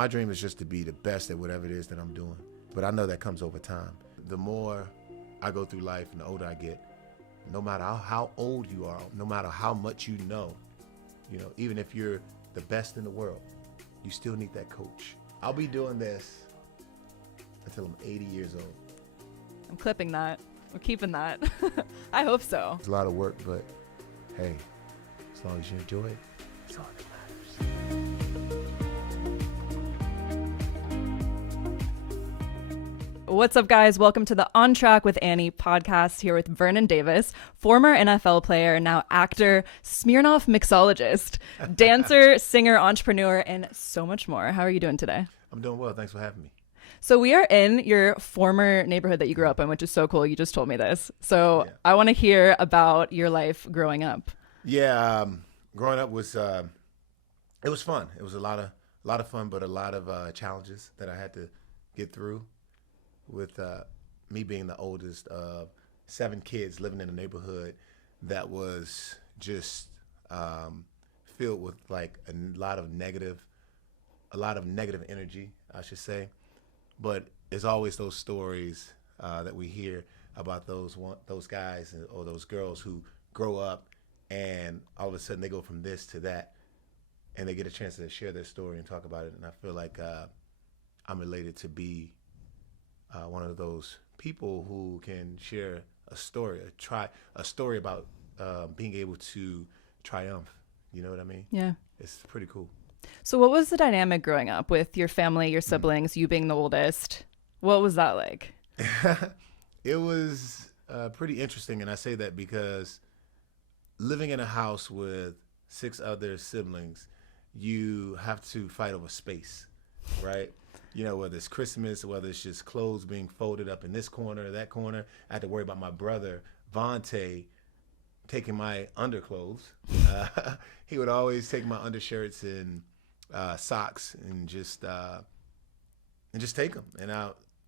My dream is just to be the best at whatever it is that I'm doing. But I know that comes over time. The more I go through life and the older I get, no matter how old you are, no matter how much you know, even if you're the best in the world, you still need that coach. I'll be doing this until I'm 80 years old. I'm clipping that. We're keeping that. I hope so. It's a lot of work, but hey, as long as you enjoy it, it's all that matters. What's up, guys? Welcome to the On Track with Annie podcast here with Vernon Davis, former NFL player, now actor, Smirnoff mixologist, dancer, singer, entrepreneur, and so much more. How are you doing today? I'm doing well. Thanks for having me. So we are in your former neighborhood that you grew up in, which is so cool. You just told me this. So yeah. I want to hear about your life growing up. Yeah, growing up was it was fun. It was a lot of fun, but a lot of challenges that I had to get through. With me being the oldest of 7 kids living in a neighborhood that was just filled with like a lot of negative energy, I should say. But there's always those stories that we hear about those guys or those girls who grow up and all of a sudden they go from this to that, and they get a chance to share their story and talk about it. And I feel like I'm related to be one of those people who can share a story about being able to triumph. You know what I mean? Yeah. It's pretty cool. So what was the dynamic growing up with your family, your siblings, you being the oldest? What was that like? It was pretty interesting, and I say that because living in a house with 6 other siblings, you have to fight over space, right? Whether it's Christmas, whether it's just clothes being folded up in this corner or that corner. I had to worry about my brother, Vontae, taking my underclothes. He would always take my undershirts and socks and just take them. And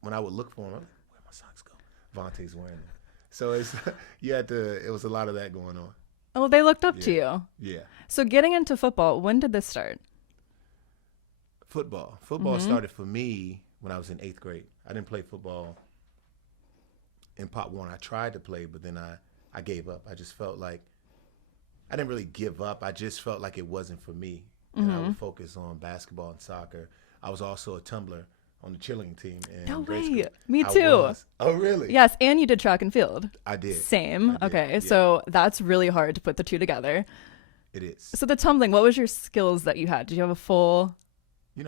when I would look for them, I'm like, where'd my socks go? Vontae's wearing them. So it was a lot of that going on. Oh, they looked up to you. Yeah. So getting into football, when did this start? Football started for me when I was in 8th grade. I didn't play football in Pop Warner. I tried to play, but then I gave up. I just felt like I didn't really give up. I just felt like it wasn't for me. And I would focus on basketball and soccer. I was also a tumbler on the cheerleading team in grade school. Me too. Oh, really? Yes, and you did track and field. I did. Same. I did. Okay, Yeah. So that's really hard to put the two together. It is. So the tumbling, what was your skills that you had? Did you have a full...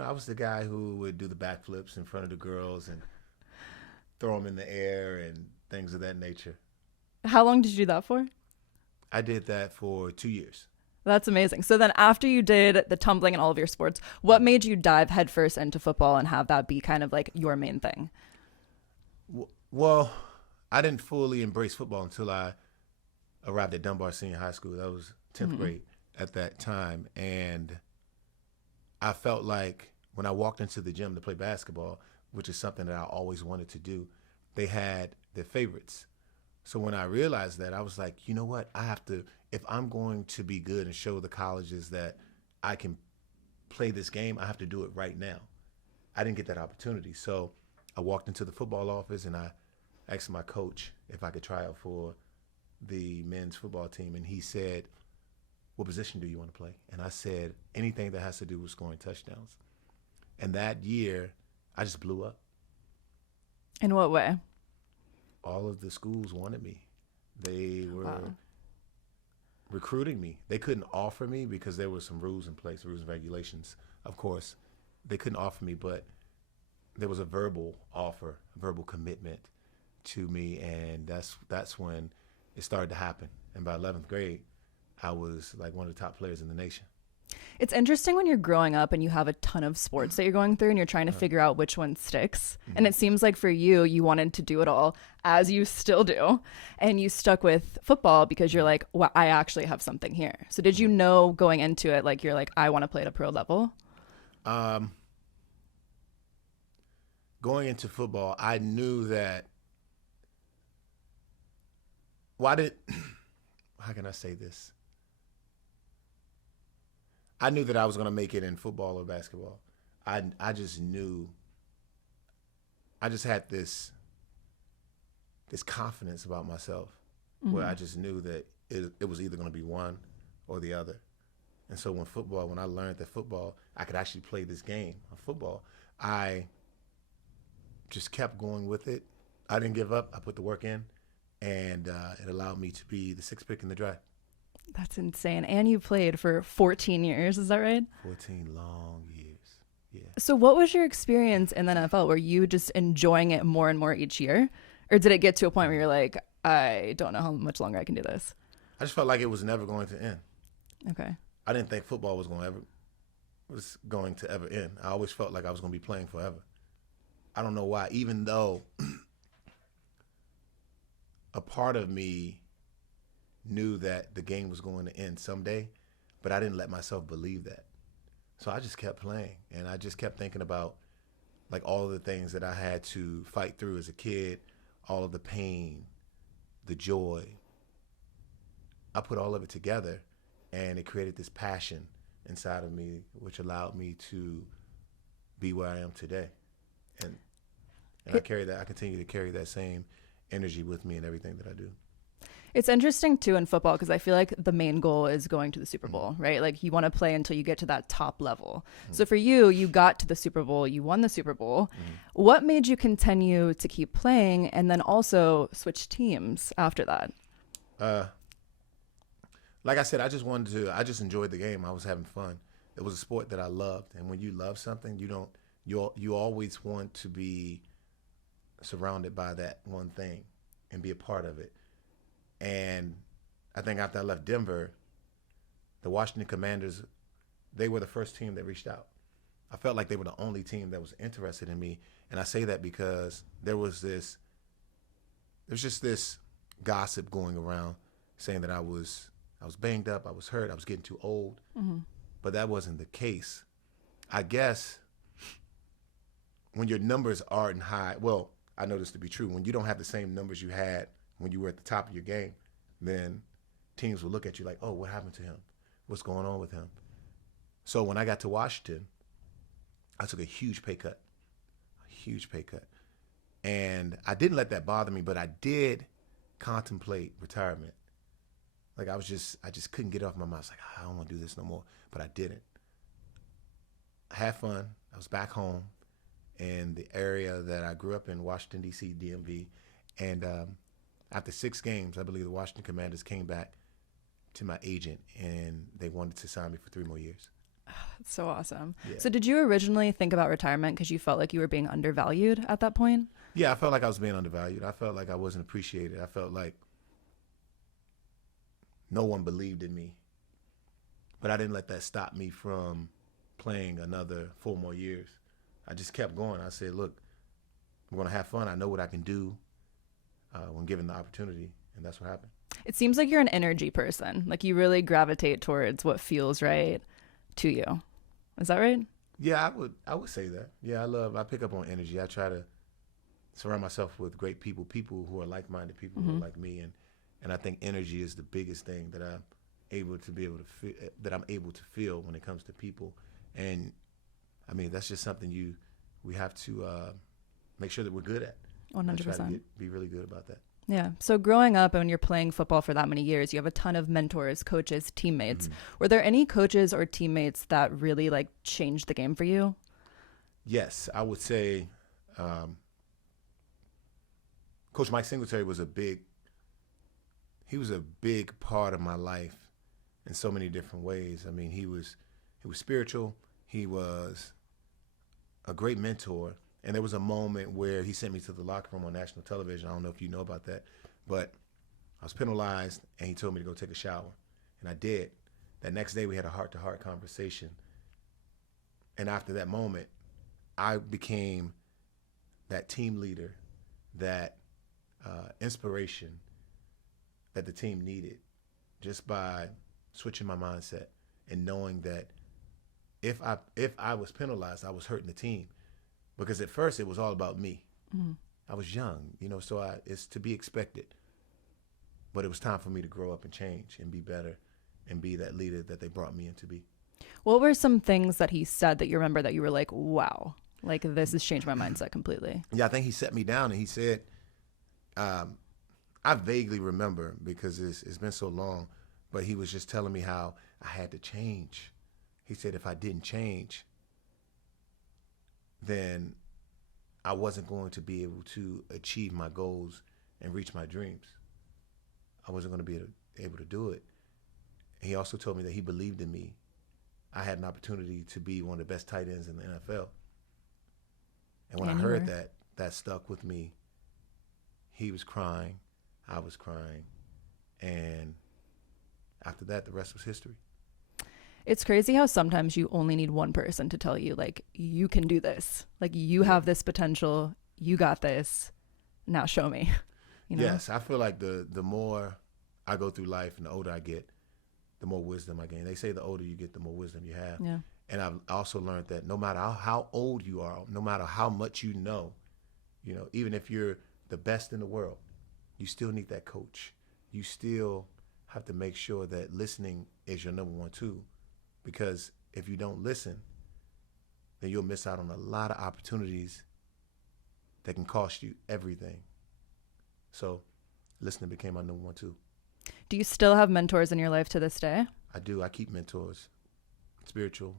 I was the guy who would do the backflips in front of the girls and throw them in the air and things of that nature. How long did you do that for? I did that for 2 years. That's amazing. So then after you did the tumbling and all of your sports, what made you dive headfirst into football and have that be kind of like your main thing? Well, I didn't fully embrace football until I arrived at Dunbar Senior High School. That was 10th grade at that time. And I felt like when I walked into the gym to play basketball, which is something that I always wanted to do, they had their favorites. So when I realized that, I was like, you know what? I have to, if I'm going to be good and show the colleges that I can play this game, I have to do it right now. I didn't get that opportunity. So I walked into the football office and I asked my coach if I could try out for the men's football team. And he said, what position do you want to play? And I said, anything that has to do with scoring touchdowns. And that year, I just blew up. In what way? All of the schools wanted me. They were recruiting me. They couldn't offer me because there were some rules in place, rules and regulations, of course. They couldn't offer me, but there was a verbal offer, verbal commitment to me, and that's when it started to happen. And by 11th grade, I was like one of the top players in the nation. It's interesting when you're growing up and you have a ton of sports that you're going through and you're trying to figure out which one sticks. And it seems like for you wanted to do it all, as you still do. And you stuck with football because you're like, well, I actually have something here. So did you know going into it, like you're like, I want to play at a pro level? Going into football, I knew that, how can I say this? I knew that I was going to make it in football or basketball. I just knew, I just had this confidence about myself where I just knew that it was either going to be one or the other. And so when I learned that football, I could actually play this game of football, I just kept going with it. I didn't give up. I put the work in, and it allowed me to be the sixth pick in the draft. That's insane. And you played for 14 years, is that right? 14 long years. Yeah. So what was your experience in the NFL? Were you just enjoying it more and more each year? Or did it get to a point where you're like, I don't know how much longer I can do this? I just felt like it was never going to end. Okay. I didn't think football was going to ever end. I always felt like I was going to be playing forever. I don't know why, even though a part of me knew that the game was going to end someday, but I didn't let myself believe that. So I just kept playing, and I just kept thinking about like all of the things that I had to fight through as a kid, all of the pain, the joy. I put all of it together, and it created this passion inside of me, which allowed me to be where I am today. And I continue to carry that same energy with me in everything that I do. It's interesting too in football because I feel like the main goal is going to the Super Bowl, right? Like you want to play until you get to that top level. So for you got to the Super Bowl, you won the Super Bowl. What made you continue to keep playing and then also switch teams after that? Like I said, I just enjoyed the game. I was having fun. It was a sport that I loved. And when you love something, you always want to be surrounded by that one thing and be a part of it. And I think after I left Denver, the Washington Commanders, they were the first team that reached out. I felt like they were the only team that was interested in me. And I say that because there's just this gossip going around saying that I was banged up, I was hurt, I was getting too old. But that wasn't the case. I guess when your numbers aren't high, well, I know this to be true. When you don't have the same numbers you had when you were at the top of your game, then teams will look at you like, oh, what happened to him? What's going on with him? So when I got to Washington, I took a huge pay cut. And I didn't let that bother me, but I did contemplate retirement. Like I just couldn't get it off my mind. I was like, I don't want to do this no more, but I didn't. I had fun. I was back home in the area that I grew up in, Washington, D.C., DMV. And after 6 games, I believe the Washington Commanders came back to my agent, and they wanted to sign me for 3 more years. That's so awesome. Yeah. So did you originally think about retirement because you felt like you were being undervalued at that point? Yeah, I felt like I was being undervalued. I felt like I wasn't appreciated. I felt like no one believed in me. But I didn't let that stop me from playing another 4 more years. I just kept going. I said, look, I'm going to have fun. I know what I can do when given the opportunity, and that's what happened. It seems like you're an energy person. Like you really gravitate towards what feels right to you. Is that right? Yeah, I would say that. Yeah, I pick up on energy. I try to surround myself with great people who are like-minded, people who are like me, and I think energy is the biggest thing that I'm able to feel when it comes to people. And I mean, that's just something we have to make sure that we're good at. 100%. I try to be really good about that. Yeah. So growing up and when you're playing football for that many years, you have a ton of mentors, coaches, teammates. Were there any coaches or teammates that really like changed the game for you? Yes, I would say Coach Mike Singletary was a big part of my life in so many different ways. I mean, he was spiritual. He was a great mentor. And there was a moment where he sent me to the locker room on national television. I don't know if you know about that, but I was penalized, and he told me to go take a shower, and I did. That next day, we had a heart-to-heart conversation, and after that moment, I became that team leader, that inspiration that the team needed, just by switching my mindset and knowing that if I was penalized, I was hurting the team. Because at first it was all about me. I was young, so it's to be expected. But it was time for me to grow up and change and be better and be that leader that they brought me in to be. What were some things that he said that you remember that you were like, wow, like this has changed my mindset completely? Yeah, I think he set me down and he said, I vaguely remember because it's been so long, but he was just telling me how I had to change. He said if I didn't change, then I wasn't going to be able to achieve my goals and reach my dreams. I wasn't going to be able to do it. He also told me that he believed in me. I had an opportunity to be one of the best tight ends in the NFL. And when I heard that, that stuck with me. He was crying. I was crying. And after that, the rest was history. It's crazy how sometimes you only need one person to tell you, like, you can do this. Like, you have this potential. You got this. Now show me. You know? Yes, I feel like the more I go through life and the older I get, the more wisdom I gain. They say the older you get, the more wisdom you have. Yeah. And I've also learned that no matter how old you are, no matter how much you know, even if you're the best in the world, you still need that coach. You still have to make sure that listening is your number one tool. Because if you don't listen, then you'll miss out on a lot of opportunities that can cost you everything. So listening became my number one tool. Do you still have mentors in your life to this day? I do. I keep mentors, spiritual,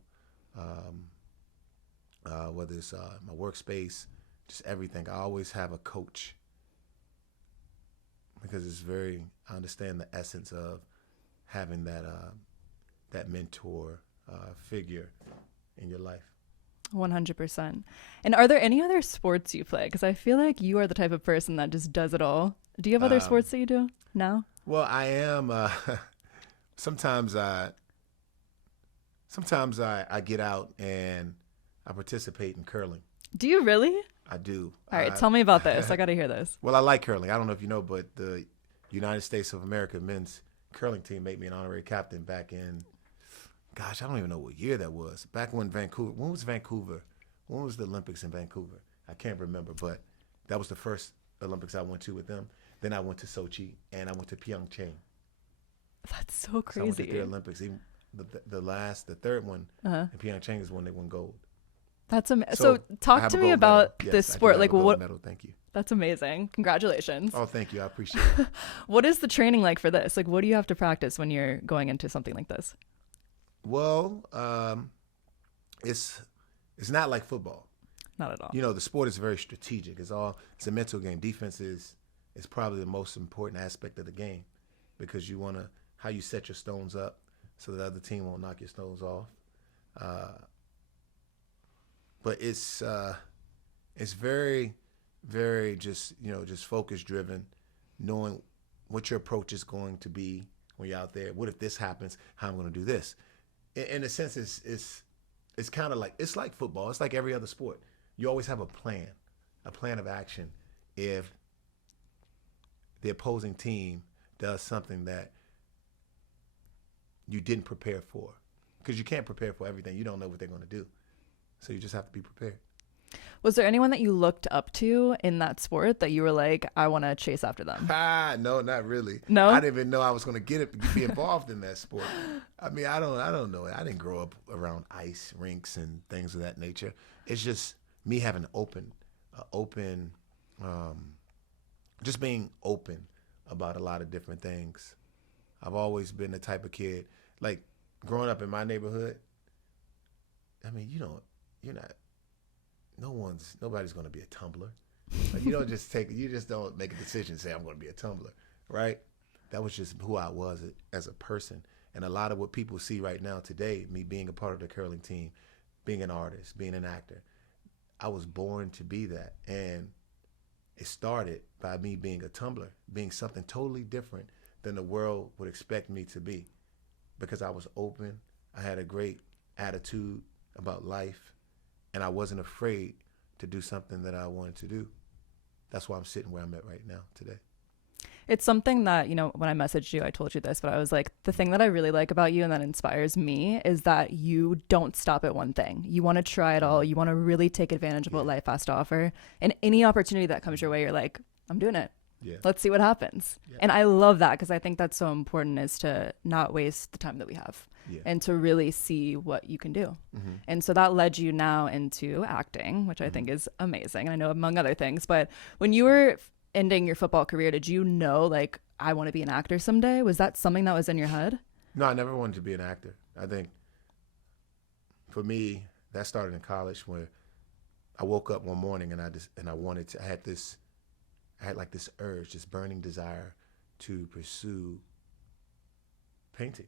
whether it's my workspace, just everything. I always have a coach because I understand the essence of having that mentor figure in your life. 100%. And are there any other sports you play? Because I feel like you are the type of person that just does it all. Do you have other sports that you do now? Well, I am. Sometimes I get out and I participate in curling. Do you really? I do. All right, tell me about this. I got to hear this. Well, I like curling. I don't know if you know, but the United States of America men's curling team made me an honorary captain back in, gosh, I don't even know what year that was. Back when when was Vancouver? When was the Olympics in Vancouver? I can't remember, but that was the first Olympics I went to with them. Then I went to Sochi and I went to Pyeongchang. That's so crazy. So I went to the Olympics. Even the third one in Pyeongchang is when they won gold. That's amazing. So talk to me about this sport. Like, what? Medal. Thank you. That's amazing. Congratulations. Oh, thank you. I appreciate it. What is the training like for this? Like, what do you have to practice when you're going into something like this? Well, it's not like football. Not at all. The sport is very strategic. It's a mental game. Defense is probably the most important aspect of the game because you want how you set your stones up so that the other team won't knock your stones off. But it's very, very just focus driven, knowing what your approach is going to be when you're out there. What if this happens? How I'm going to do this? In a sense, it's kind of like football. It's like every other sport. You always have a plan of action if the opposing team does something that you didn't prepare for, because you can't prepare for everything. You don't know what they're going to do. So you just have to be prepared. Was there anyone that you looked up to in that sport that you were like, I want to chase after them? No, not really. No? I didn't even know I was going to be involved in that sport. I mean, I don't know. I didn't grow up around ice rinks and things of that nature. It's just me having just being open about a lot of different things. I've always been the type of kid, like growing up in my neighborhood. I mean, nobody's going to be a tumbler. Like, you just don't make a decision and say, I'm going to be a tumbler, right? That was just who I was as a person. And a lot of what people see right now today, me being a part of the curling team, being an artist, being an actor, I was born to be that. And it started by me being a tumbler, being something totally different than the world would expect me to be, because I was open. I had a great attitude about life, and I wasn't afraid to do something that I wanted to do. That's why I'm sitting where I'm at right now today. It's something that, when I messaged you, I told you this, but I was like, the thing that I really like about you and that inspires me is that you don't stop at one thing. You want to try it all. You want to really take advantage of what life has to offer. And any opportunity that comes your way, you're like, I'm doing it. Yeah. Let's see what happens. Yeah. And I love that because I think that's so important, is to not waste the time that we have and to really see what you can do. And so that led you now into acting, which I think is amazing. I know among other things, but when you were ending your football career, did you know, like, I want to be an actor someday? Was that something that was in your head? No, I never wanted to be an actor. I think for me, that started in college, where I woke up one morning and I had like this urge, this burning desire to pursue painting.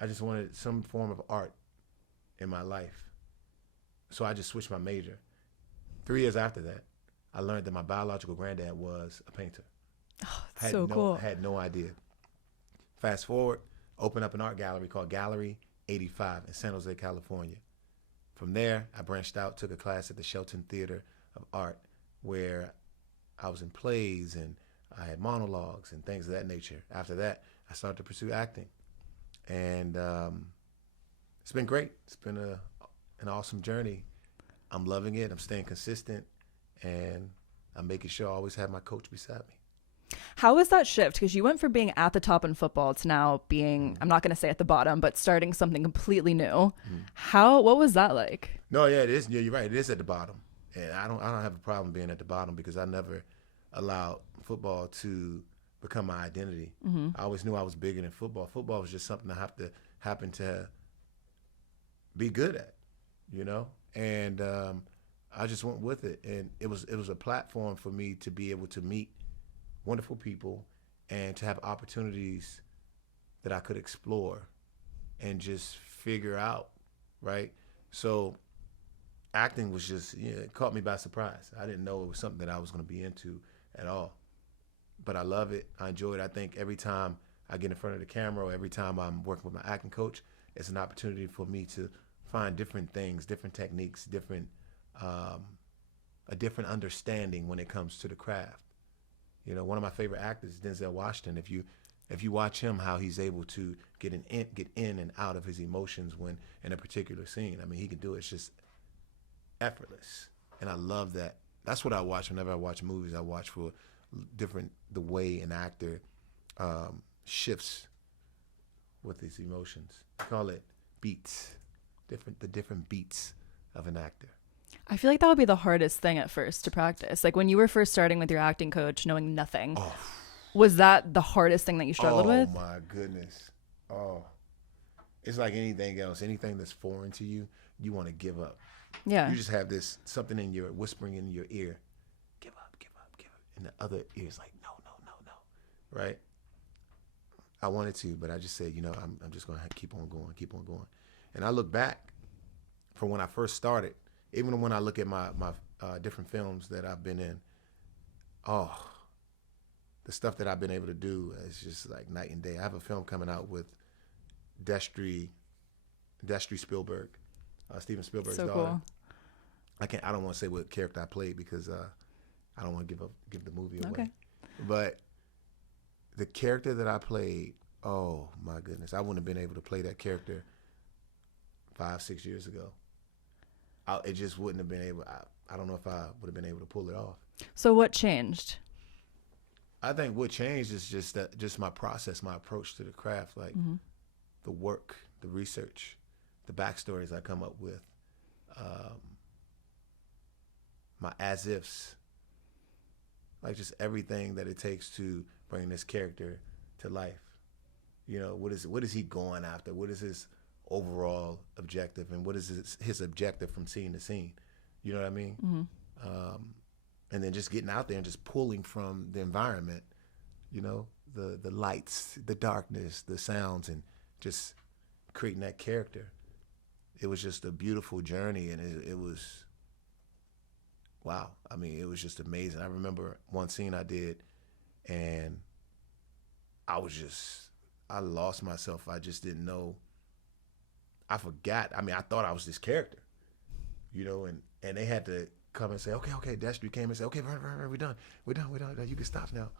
I just wanted some form of art in my life. So I just switched my major. 3 years after that, I learned that my biological granddad was a painter. Oh, that's so cool. Had no idea. Fast forward, opened up an art gallery called Gallery 85 in San Jose, California. From there, I branched out, took a class at the Shelton Theater of Art, where I was in plays and I had monologues and things of that nature. After that, I started to pursue acting. And it's been great. It's been an awesome journey. I'm loving it. I'm staying consistent, and I'm making sure I always have my coach beside me. How was that shift? Because you went from being at the top in football to now being, I'm not going to say at the bottom, but starting something completely new. What was that like? No, yeah, it is. Yeah, you're right. It is at the bottom. And I don't have a problem being at the bottom, because I never allowed football to become my identity. I always knew I was bigger than football. Football was just something I happen to be good at, you know? And I just went with it. And it was a platform for me to be able to meet wonderful people and to have opportunities that I could explore and just figure out, right? So acting was just, it caught me by surprise. I didn't know it was something that I was going to be into at all. But I love it. I enjoy it. I think every time I get in front of the camera, or every time I'm working with my acting coach, it's an opportunity for me to find different things, different techniques, a different understanding when it comes to the craft. You know, one of my favorite actors is Denzel Washington. If you watch him, how he's able to get in and out of his emotions when in a particular scene. I mean, he can do it. It's just effortless. And I love that. That's what I watch whenever I watch movies. I watch for the way an actor shifts with his emotions. I call it beats, the different beats of an actor. I feel like that would be the hardest thing at first to practice. Like when you were first starting with your acting coach, knowing nothing, was that the hardest thing that you struggled with? Oh my goodness. Oh, it's like anything else. Anything that's foreign to you, you want to give up. Yeah. You just have this something in your whispering in your ear, give up, give up, give up, and the other ear is like, no, right? I wanted to, but I just said, I'm just gonna keep on going. And I look back from when I first started, even when I look at my different films that I've been in, the stuff that I've been able to do is just like night and day. I have a film coming out with Destry Spielberg, Steven Spielberg's daughter. Cool. I don't want to say what character I played, because I don't want to give the movie away. Okay. But the character that I played, oh my goodness, I wouldn't have been able to play that character 5-6 years ago. It just wouldn't have been able. I don't know if I would have been able to pull it off. So what changed? I think what changed is just my process, my approach to the craft, like the work, the research, the backstories I come up with, my as-ifs, like just everything that it takes to bring this character to life. What is he going after? What is his overall objective, and what is his objective from scene to scene? You know what I mean? And then just getting out there and just pulling from the environment, the lights, the darkness, the sounds, and just creating that character. It was just a beautiful journey, and it was, wow. I mean, it was just amazing. I remember one scene I did, and I lost myself. I just didn't know. I forgot. I mean, I thought I was this character, and they had to come and say, okay, Destry came and said, okay, Vernon, we're done. You can stop now.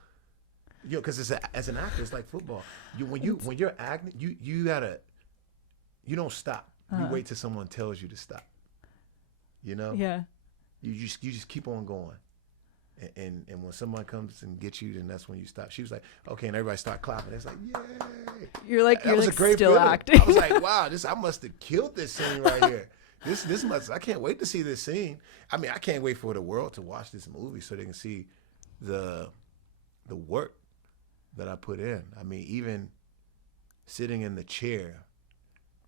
Because as an actor, it's like football. When you're acting, you don't stop. You wait till someone tells you to stop. Yeah. You just keep on going. And when someone comes and gets you, then that's when you stop. She was like, okay, and everybody start clapping. It's like, yay! You're like, That was a great still feeling. acting. I was like, wow, I must have killed this scene right here. This must. I can't wait to see this scene. I mean, I can't wait for the world to watch this movie so they can see the work that I put in. I mean, even sitting in the chair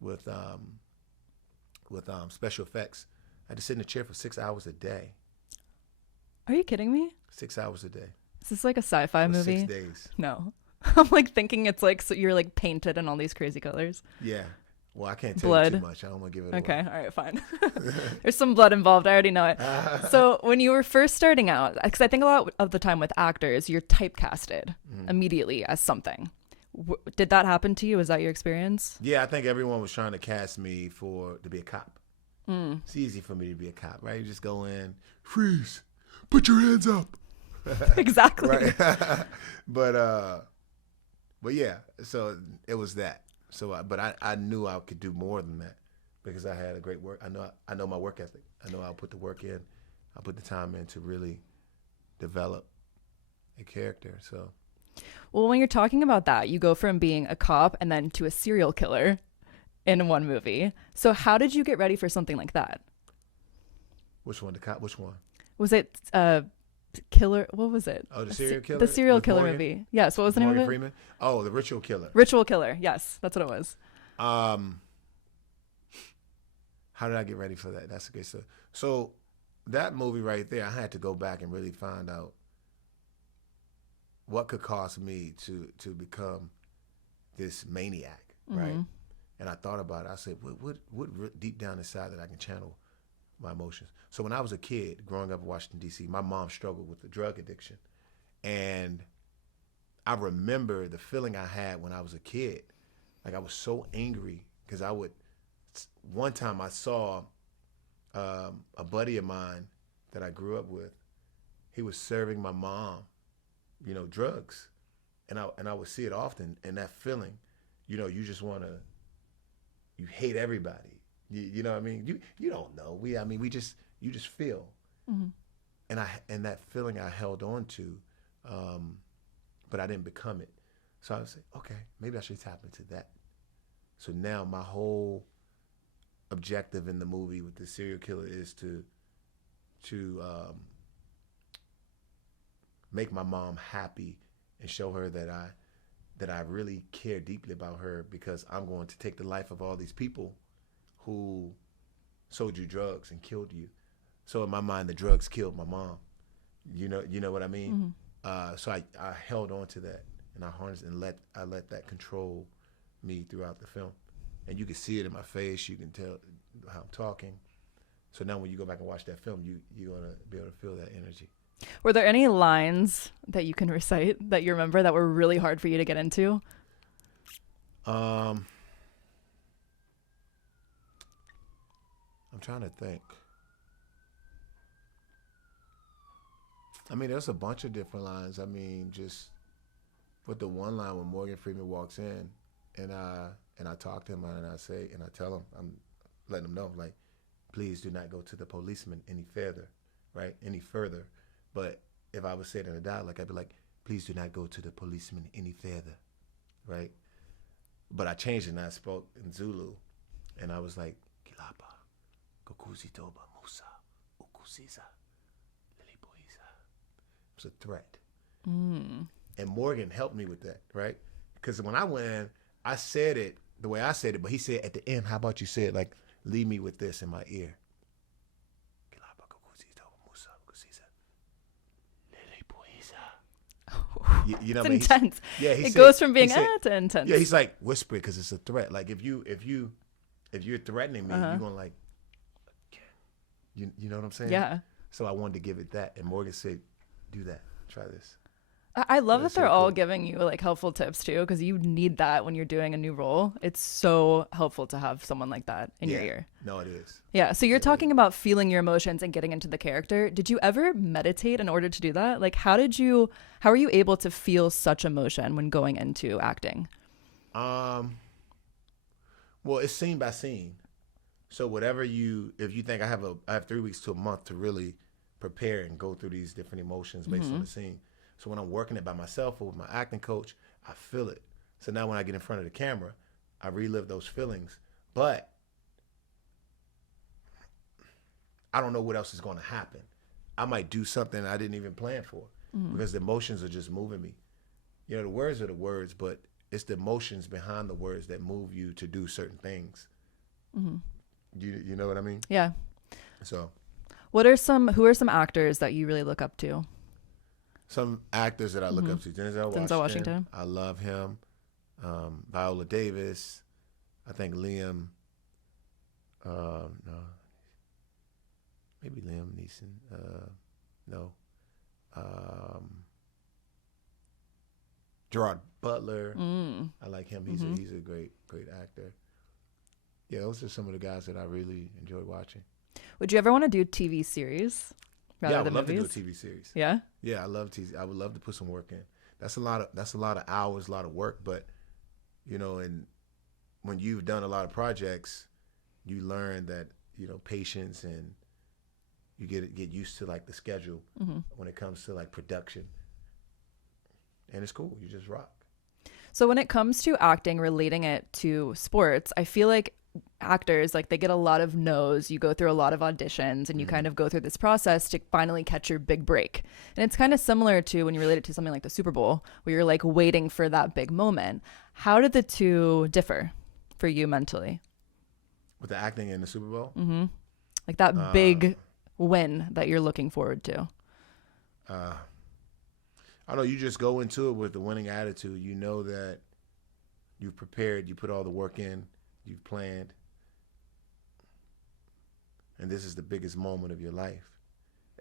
with special effects, I had to sit in the chair for 6 hours a day. Are you kidding me? 6 hours a day. Is this like a sci-fi for movie? 6 days. No. I'm like thinking it's like, so you're like painted in all these crazy colors. Yeah. Well, I can't tell Blood. you too much. I don't want to give it away. Okay. All right, fine. There's some blood involved. I already know it. So when you were first starting out, because I think a lot of the time with actors, you're typecasted immediately as something. Did that happen to you? Was that your experience? Yeah, I think everyone was trying to cast me to be a cop. It's easy for me to be a cop, right? You just go in, freeze, put your hands up. Exactly. Right. But yeah, so it was that. So, but I knew I could do more than that because I had a great work. I know my work ethic. I know I'll put the work in. I put the time in to really develop a character. So, well, when you're talking about that, you go from being a cop and then to a serial killer in one movie. So, how did you get ready for something like that? Which one? The cop? Which one? Was it killer? What was it? Oh, the serial killer. The serial with killer Morgan? movie. Yes. What was the name of it? Freeman. Oh, the ritual killer. Ritual Killer. Yes, that's what it was. How did I get ready for that? That's a good stuff. So that movie right there, I had to go back and really find out what could cause me to become this maniac, right? And I thought about it. I said, what deep down inside that I can channel my emotions. So when I was a kid growing up in Washington, D.C., my mom struggled with the drug addiction. And I remember the feeling I had when I was a kid. Like I was so angry because one time I saw a buddy of mine that I grew up with, he was serving my mom, drugs. And I would see it often. And that feeling, you just you hate everybody. You know what I mean? You don't know. You just feel. And that feeling I held on to, but I didn't become it. So I would say, okay, maybe I should tap into that. So now my whole objective in the movie with the serial killer is to make my mom happy and show her that I really care deeply about her because I'm going to take the life of all these people who sold you drugs and killed you. So in my mind, the drugs killed my mom. You know what I mean? So I held on to that and I harnessed and I let that control me throughout the film. And you can see it in my face. You can tell how I'm talking. So now when you go back and watch that film, you're going to be able to feel that energy. Were there any lines that you can recite that you remember that were really hard for you to get into? I'm trying to think. I mean, there's a bunch of different lines. I mean, just with the one line when Morgan Freeman walks in and I talk to him and I tell him, I'm letting him know, like, please do not go to the policeman any further, right? Any further. But if I was saying it in a dialogue, I'd be like, please do not go to the policeman any further, right? But I changed it and I spoke in Zulu and I was like, Kilapa, Kokuzi Toba, Musa, Ukusiza, Lilipoiza. It was a threat. And Morgan helped me with that, right? Because when I went in, I said it the way I said it, but he said at the end, how about you say it like, leave me with this in my ear. You know what I mean? Intense. Yeah, it goes from being to intense. Yeah, he's like, whisper it because it's a threat. Like if you're threatening me, you're gonna like, you know what I'm saying? Yeah. So I wanted to give it that, and Morgan said, do that, try this. I love that they're so all cool. giving you like helpful tips too, because you need that when you're doing a new role. It's so helpful to have someone like that in your ear. No, it is. Yeah. So you're talking about feeling your emotions and getting into the character. Did you ever meditate in order to do that? Like, how are you able to feel such emotion when going into acting? Well, it's scene by scene. So if you think I have 3 weeks to a month to really prepare and go through these different emotions based on the scene. So when I'm working it by myself or with my acting coach, I feel it. So now when I get in front of the camera, I relive those feelings. But I don't know what else is going to happen. I might do something I didn't even plan for because the emotions are just moving me. You know, the words are the words, but it's the emotions behind the words that move you to do certain things. You know what I mean? Yeah. So who are some actors that you really look up to? Some actors that I look up to. Denzel Washington. I love him. Viola Davis. I think Liam. No. Maybe Liam Neeson. No. Gerard Butler. I like him. He's a great actor. Yeah, those are some of the guys that I really enjoy watching. Would you ever want to do TV series rather than movies? Yeah, I would love to do a TV series. Yeah? Yeah, I love TV. I would love to put some work in. That's a lot of hours, a lot of work, but you know, and when you've done a lot of projects, you learn that, you know, patience, and you get used to like the schedule when it comes to like production. And it's cool. You just rock. So when it comes to acting, relating it to sports, I feel like actors, like, they get a lot of no's. You go through a lot of auditions and you kind of go through this process to finally catch your big break. And it's kind of similar to when you relate it to something like the Super Bowl, where you're like waiting for that big moment. How did the two differ for you mentally? With the acting in the Super Bowl? Like that big win that you're looking forward to. I don't know, you just go into it with the winning attitude. You know that you've prepared, you put all the work in, you've planned, and this is the biggest moment of your life.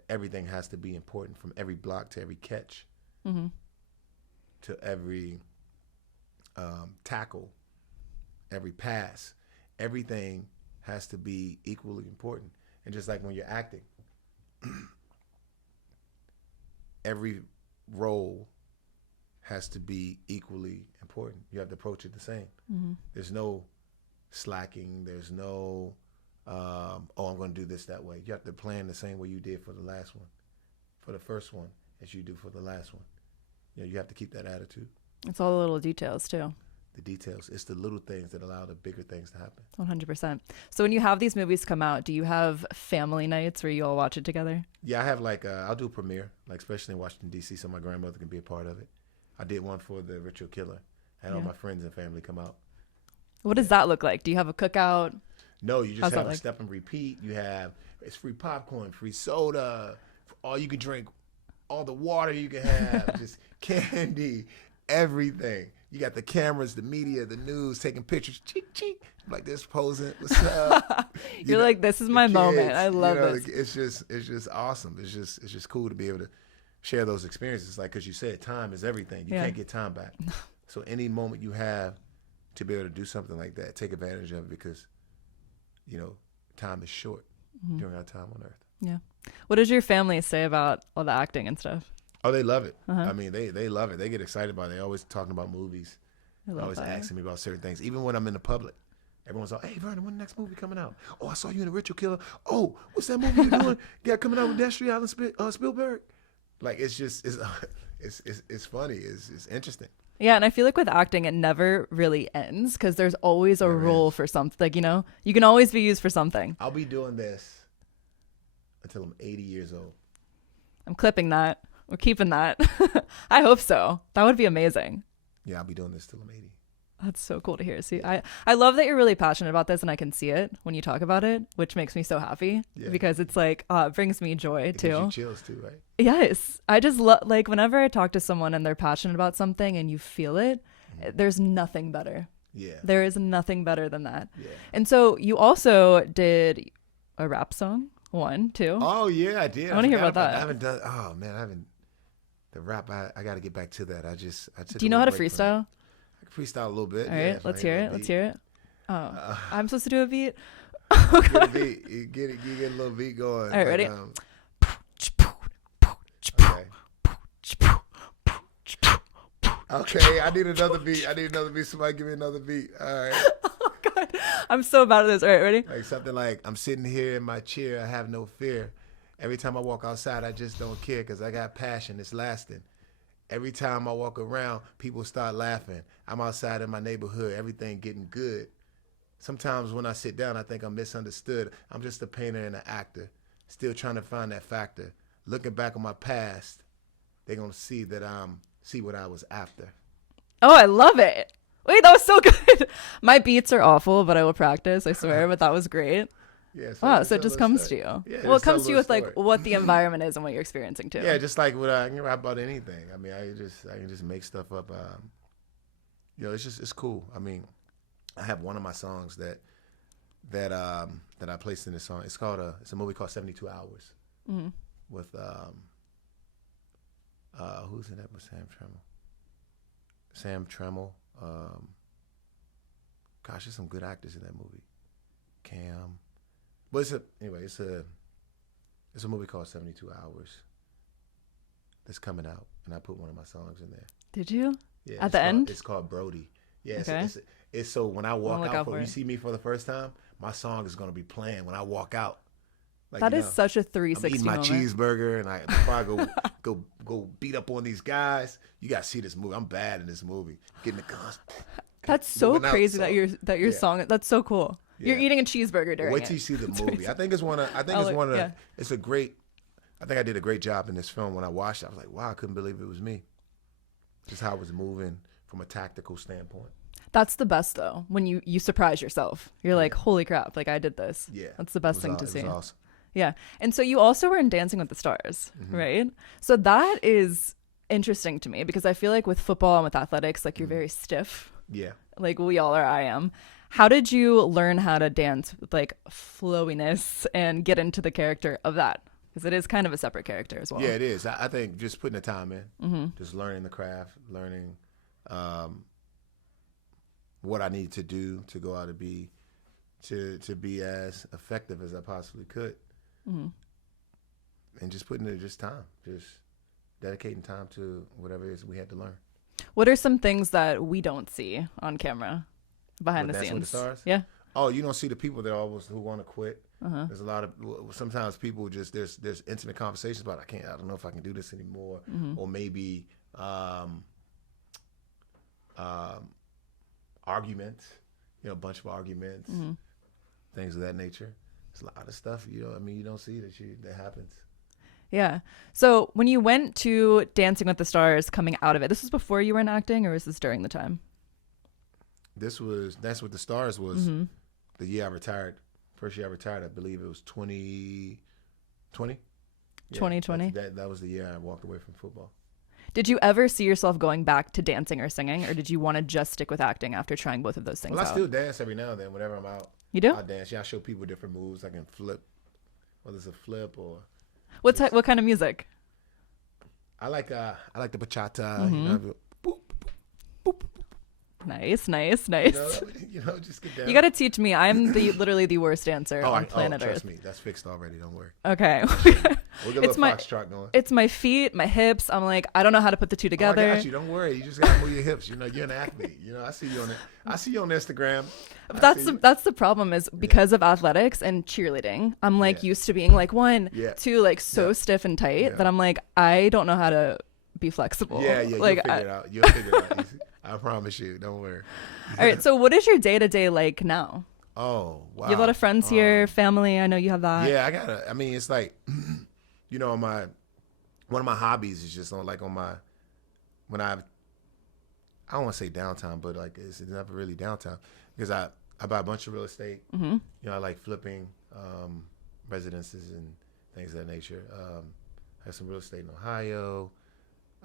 Everything has to be important, from every block to every catch, to every tackle, every pass. Everything has to be equally important. And just like when you're acting, every role has to be equally important. You have to approach it the same. There's no slacking. There's no, I'm going to do this that way. You have to plan the same way you did for the last one, for the first one, as you do for the last one. You know, you have to keep that attitude. It's all the little details too. The details. It's the little things that allow the bigger things to happen. 100%. So when you have these movies come out, do you have family nights where you all watch it together? Yeah, I have like, I'll do a premiere, like especially in Washington, D.C., so my grandmother can be a part of it. I did one for the Ritual Killer. I had all my friends and family come out. What does that look like? Do you have a cookout? No, you just have a step and repeat. You have, it's free popcorn, free soda, all you can drink, all the water you can have, just candy, everything. You got the cameras, the media, the news, taking pictures, cheek, cheek, like this, posing. What's up? You're like, this is my moment. I love this. It's just awesome. It's just cool to be able to share those experiences. Like, because you said time is everything. You can't get time back. So any moment you have to be able to do something like that, take advantage of it, because, you know, time is short during our time on Earth. Yeah. What does your family say about all the acting and stuff? Oh, they love it. I mean, they love it. They get excited about it. They're always talking about movies. They're always asking me about certain things. Even when I'm in the public, everyone's like, "Hey, Vernon, when the next movie coming out? Oh, I saw you in The Ritual Killer. Oh, what's that movie you're doing? Yeah, coming out with Destry Allen Spielberg." Like, it's just, it's funny. It's interesting. Yeah, and I feel like with acting, it never really ends, because there's always a role for something. Like, you know, you can always be used for something. I'll be doing this until I'm 80 years old. I'm clipping that. We're keeping that. I hope so. That would be amazing. Yeah, I'll be doing this till I'm 80. That's so cool to hear. See, I love that you're really passionate about this, and I can see it when you talk about it, which makes me so happy, because it's like, it brings me joy too. Gives you chills too, right? Yes. I just love, like, whenever I talk to someone and they're passionate about something and you feel it, there's nothing better. Yeah. There is nothing better than that. Yeah. And so you also did a rap song, 1, 2. Oh yeah, I did. I want to hear about that. I haven't done. Oh man, I haven't. The rap, I got to get back to that. I took. Do you know how to freestyle? I can freestyle a little bit. All right, let's hear it. Let's hear it. Oh, I'm supposed to do a beat. Get a beat. You get a little beat going. All right, ready? Okay, I need another beat. Somebody give me another beat. All right. Oh God, I'm so bad at this. All right, ready? Like something like, "I'm sitting here in my chair, I have no fear. Every time I walk outside, I just don't care because I got passion. It's lasting. Every time I walk around, people start laughing. I'm outside in my neighborhood, everything getting good. Sometimes when I sit down, I think I'm misunderstood. I'm just a painter and an actor, still trying to find that factor. Looking back on my past, they're going to see that see what I was after. Oh, I love it. Wait, that was so good. My beats are awful, but I will practice, I swear, but that was great. Yeah, wow, so it just comes to you. Yeah, well, it comes to you with like what the environment is and what you're experiencing too. Yeah, just like what I can rap about anything. I mean, I can just make stuff up. It's cool. I mean, I have one of my songs that I placed in this song. It's a movie called 72 Hours with who's in that with Sam Tremmell. Gosh, there's some good actors in that movie. Cam. But it's a movie called 72 Hours that's coming out, and I put one of my songs in there. Did you? Yeah. At the end? It's called Brody. Yeah. Okay. It's so when I walk out, you see me for the first time, my song is gonna be playing when I walk out. Like, that is such a 360 I'm eating my moment. cheeseburger, and before I go beat up on these guys, you gotta see this movie. I'm bad in this movie. Getting the guns. That's so crazy that your song. That's so cool. Yeah. You're eating a cheeseburger during Wait till you see the movie. I think it's one of it's a great. I think I did a great job in this film. When I watched it, I was like, wow, I couldn't believe it was me. Just how it was moving from a tactical standpoint. That's the best though. When you surprise yourself, you're like, holy crap! Like I did this. Yeah, that's the best thing to see. It was awesome. Yeah, and so you also were in Dancing with the Stars, right? So that is interesting to me because I feel like with football and with athletics, like you're very stiff. Yeah. Like we all are. I am. How did you learn how to dance with like flowiness and get into the character of that? Because it is kind of a separate character as well. Yeah, it is. I think just putting the time in, just learning the craft, learning what I need to do to go out and be as effective as I possibly could, and just putting in just time, just dedicating time to whatever it is we had to learn. What are some things that we don't see on camera? Behind the scenes. With the Stars? Yeah. Oh, you don't see the people that who want to quit. There's a lot of sometimes people just there's intimate conversations about I don't know if I can do this anymore, or maybe arguments, a bunch of arguments, things of that nature. It's a lot of stuff you don't see that happens. Yeah. So when you went to Dancing with the Stars, coming out of it, this was before you were in acting, or was this during the time? That's what the Stars was. The year I retired. First year I retired, I believe it was 2020. Yeah, 2020. That was the year I walked away from football. Did you ever see yourself going back to dancing or singing, or did you want to just stick with acting after trying both of those things out? I still dance every now and then whenever I'm out. You do? I dance. Yeah, I show people different moves. I can flip, whether it's a flip or. What kind of music? I like the bachata. Boop, boop, boop. Nice. Just get down. You got to teach me. I'm literally the worst dancer on planet Earth. Trust me, that's fixed already. Don't worry. Okay. We'll get a little foxtrot going. It's my feet, my hips. I'm like, I don't know how to put the two together. Oh, I got you. Don't worry. You just got to move your hips. You're an athlete. I see you on it. I see you on Instagram. But that's the problem is because of athletics and cheerleading. I'm like used to being like 1, 2, so stiff and tight that I'm like, I don't know how to be flexible. Yeah. Like, you'll figure it out. I promise you. Don't worry. All right. So what is your day-to-day like now? Oh, wow. You have a lot of friends here, family. I know you have that. Yeah, it's like, one of my hobbies is just when I don't want to say downtime, but like it's never really downtime because I buy a bunch of real estate. I like flipping residences and things of that nature. I have some real estate in Ohio.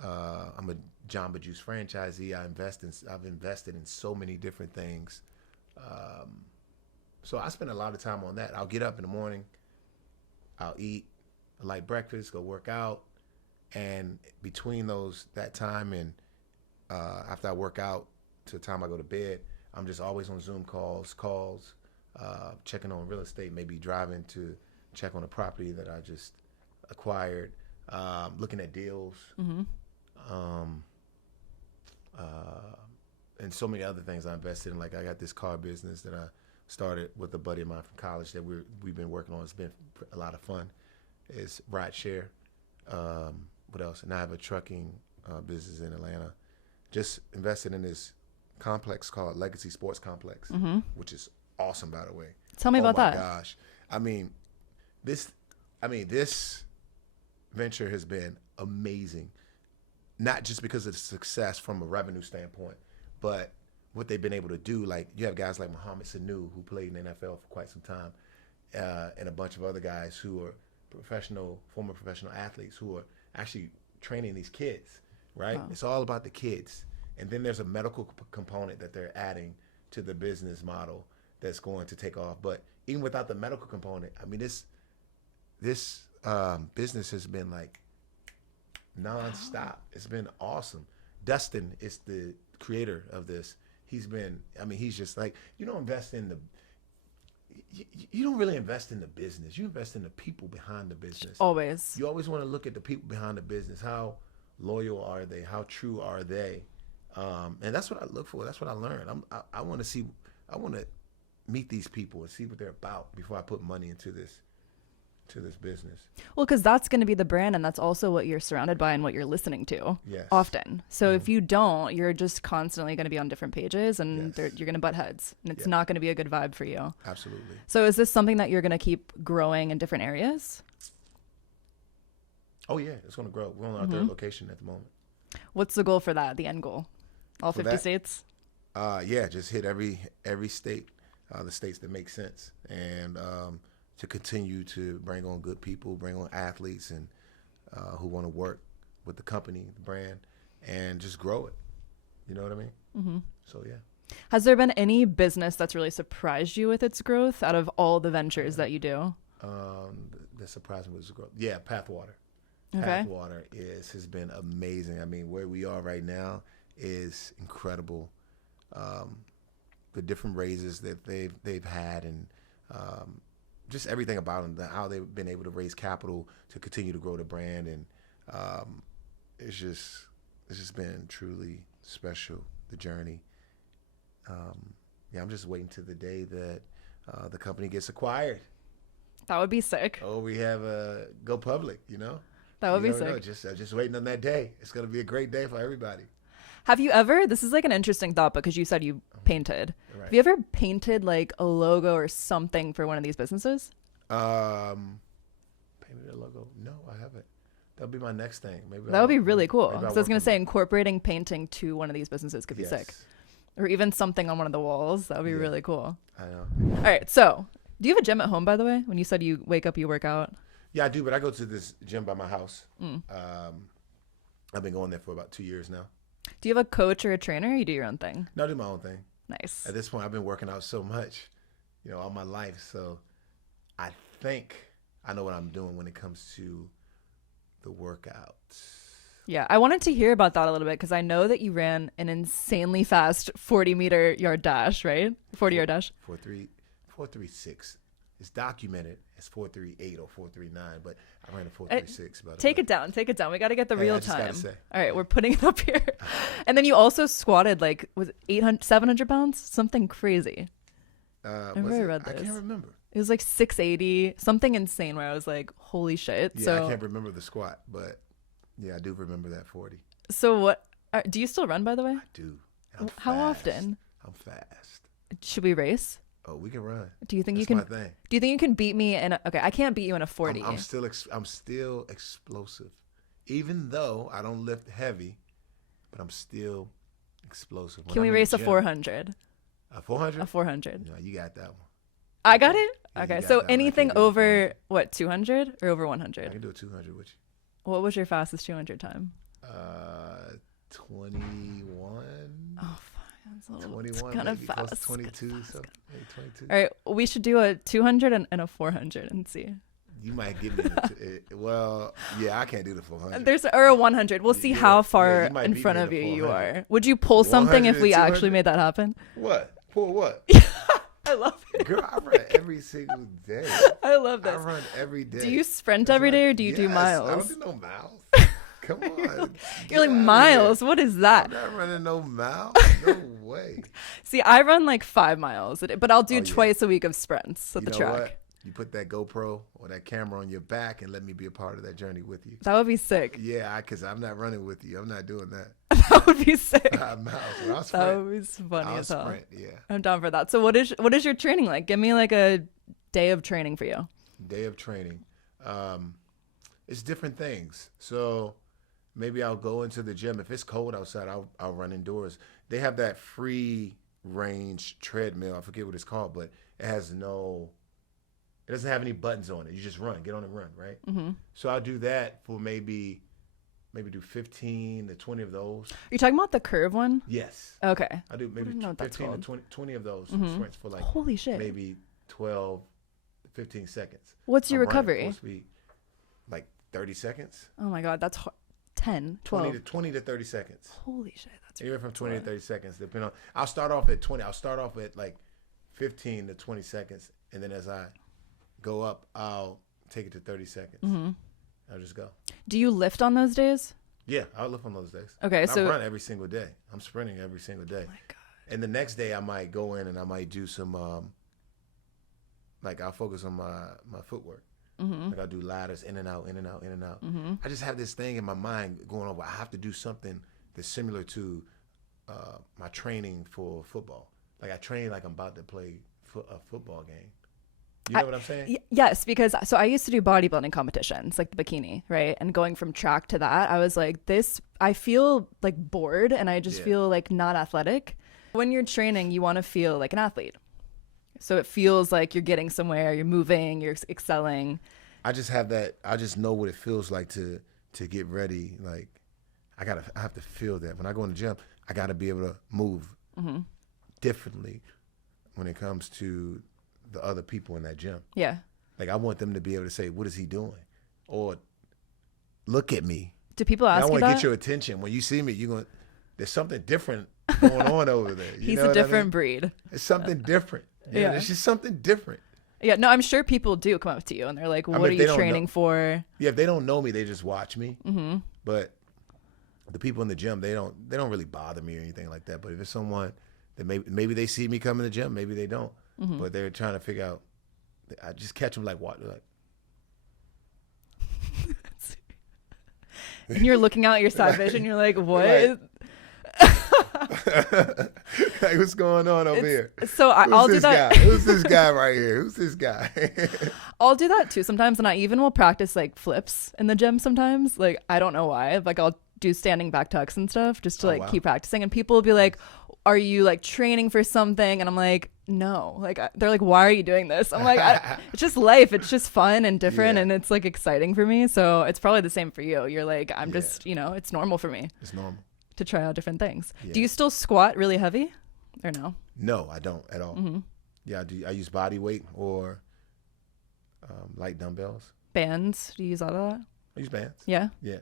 I'm a Jamba Juice franchisee. I've invested in so many different things. So I spend a lot of time on that. I'll get up in the morning. I'll eat a light breakfast, go work out. And between that time and after I work out to the time I go to bed, I'm just always on Zoom calls, checking on real estate, maybe driving to check on a property that I just acquired, looking at deals. And so many other things I invested in. Like I got this car business that I started with a buddy of mine from college that we've been working on. It's been a lot of fun. is rideshare. What else? And I have a trucking business in Atlanta. Just invested in this complex called Legacy Sports Complex, which is awesome, by the way. Tell me about that. Oh my gosh! This venture has been amazing. Not just because of the success from a revenue standpoint, but what they've been able to do. Like, you have guys like Mohamed Sanu, who played in the NFL for quite some time, and a bunch of other guys who are former professional athletes who are actually training these kids, right? Wow. It's all about the kids. And then there's a medical component that they're adding to the business model that's going to take off. But even without the medical component, I mean, this business has been like nonstop. Wow. It's been awesome. Dustin is the creator of this. He's just like, you don't really invest in the business. You invest in the people behind the business. Always. You always want to look at the people behind the business. How loyal are they? How true are they? And that's what I look for. That's what I learned. I want to meet these people and see what they're about before I put money into this business. Well, because that's going to be the brand, and that's also what you're surrounded by and what you're listening to often. So if you don't, you're just constantly going to be on different pages, and you're going to butt heads, and it's not going to be a good vibe for you. Absolutely. So is this something that you're going to keep growing in different areas? Oh yeah, it's going to grow. We're on our third location at the moment. What's the goal for that? The end goal? All 50 states? Just hit every state, the states that make sense, and to continue to bring on good people, bring on athletes, and who want to work with the company, the brand, and just grow it. You know what I mean? Mm-hmm. So, yeah. Has there been any business that's really surprised you with its growth out of all the ventures that you do? That surprised me with its growth. Yeah, Pathwater. Okay. Pathwater has been amazing. I mean, where we are right now is incredible. The different raises that they've had, and just everything about them, how they've been able to raise capital to continue to grow the brand, and it's just been truly special, the journey. I'm just waiting to the day that the company gets acquired. That would be sick. Oh, we have go public, you know? That would be sick. Just waiting on that day. It's going to be a great day for everybody. Have you ever, this is like an interesting thought because you said you painted. Right. Have you ever painted like a logo or something for one of these businesses? Painted a logo? No, I haven't. That'll be my next thing. That would be really cool. So I was going to say incorporating painting to one of these businesses could be sick. Or even something on one of the walls. That would be really cool. I know. All right. So do you have a gym at home, by the way? When you said you wake up, you work out? Yeah, I do. But I go to this gym by my house. I've been going there for about 2 years now. Do you have a coach or a trainer, or you do your own thing? No, I do my own thing. Nice. At this point, I've been working out so much, all my life. So I think I know what I'm doing when it comes to the workouts. Yeah, I wanted to hear about that a little bit because I know that you ran an insanely fast 40-meter yard dash, right? 40-yard dash. 4.36. It's documented as 4.38 or 4.39, but I ran a 4.36. Take it down. We got to get the real time. Say. All right, we're putting it up here. And then you also squatted like, was it 700 pounds? Something crazy. I read this. I can't remember. It was like 680, something insane where I was like, holy shit. Yeah, I can't remember the squat, but yeah, I do remember that 40. So what, do you still run, by the way? I do. How often? I'm fast. Should we race? Oh, we can run. Do you think That's you my can? thing. Do you think you can beat me in? Okay, I can't beat you in a 40. I'm still explosive, even though I don't lift heavy, but I'm still explosive. Can we race a 400? A 400? A 400. No, you got that one. I got it. Yeah, okay, so anything over what 200 or over 100? I can do a 200 with you. What was your fastest 200 time? 21. Oh. It's 21, kind of fast. 22, so maybe 22. All right, we should do a 200 and a 400 and see. You might get me. Well, yeah, I can't do the 400. Or a 100. We'll see how far in front of you are. Would you pull something if we actually made that happen? What? Pull what? I love it. Girl, I run every single day. I love this. I run every day. Do you sprint every day or do you do miles? I don't do no miles. Come on. You're like, miles? What is that? I'm not running no miles. No way. See, I run like 5 miles, but I'll do twice a week of sprints at the track. What? You put that GoPro or that camera on your back and let me be a part of that journey with you. That would be sick. Yeah, because I'm not running with you. I'm not doing that. That would be sick. I'll sprint. That would be funny I'll as hell. sprint, yeah. I'm down for that. So what is your training like? Give me like a day of training for you. Day of training. It's different things. So maybe I'll go into the gym. If it's cold outside, I'll run indoors. They have that free range treadmill. I forget what it's called, but it doesn't have any buttons on it. You just run, get on and run, right? Mm-hmm. So I'll do that for maybe do 15 to 20 of those. Are you talking about the curve one? Yes. Okay. I do maybe 15 to 20 of those sprints for like holy shit. maybe 12 to 15 seconds. What's your I'm running recovery? full speed, like 30 seconds. Oh my God, that's 10, 12. 20 to 30 seconds. Holy shit, that's Anywhere from 20 to 30 seconds, depending on. I'll start off at 20. I'll start off at like 15 to 20 seconds, and then as I go up, I'll take it to 30 seconds. Mm-hmm. I'll just go. Do you lift on those days? Yeah, I'll lift on those days. Okay, I so run every single day. I'm sprinting every single day. oh my God. And the next day, I might go in and I might do some, like I'll focus on my footwork. Mm-hmm. Like I'll do ladders in and out, in and out, in and out. Mm-hmm. I just have this thing in my mind going over. I have to do something that's similar to my training for football. Like I train like I'm about to play a football game. You know what I'm saying? Yes, because so I used to do bodybuilding competitions, like the bikini, right? And going from track to that, I was like, I feel like bored and I just feel like not athletic. When you're training, you want to feel like an athlete. So it feels like you're getting somewhere, you're moving, you're excelling. I just have that. I just know what it feels like to get ready. Like I have to feel that. When I go in the gym, I got to be able to move differently when it comes to the other people in that gym. Yeah. Like I want them to be able to say, "What is he doing?" Or "Look at me." Do people ask you that? I want to get your attention. When you see me, there's something different going on over there. He's a different breed. It's something different. Yeah. It's just something different. Yeah, no, I'm sure people do come up to you and they're like, what are you training for? Yeah, if they don't know me, they just watch me. Mm-hmm. But the people in the gym, they don't really bother me or anything like that. But if it's someone that maybe they see me come in the gym, maybe they don't. Mm-hmm. But they're trying to figure out, I just catch them like, what? Like, and you're looking out your side vision, you're like, what? Like, what's going on over here? So I'll do that. Who's this guy right here? Who's this guy? I'll do that too sometimes, and I even will practice like flips in the gym sometimes. Like I don't know why. Like I'll do standing back tucks and stuff just to keep practicing. And people will be like, "Are you like training for something?" And I'm like, "No." Like they're like, "Why are you doing this?" I'm like, "It's just life. It's just fun and different, and it's like exciting for me." So it's probably the same for you. You're like, I'm just, it's normal for me. It's normal to try out different things. Yeah. Do you still squat really heavy or no? No, I don't at all. Mm-hmm. Yeah, I use body weight or light dumbbells. Bands? Do you use all that? I use bands. Yeah? Yeah.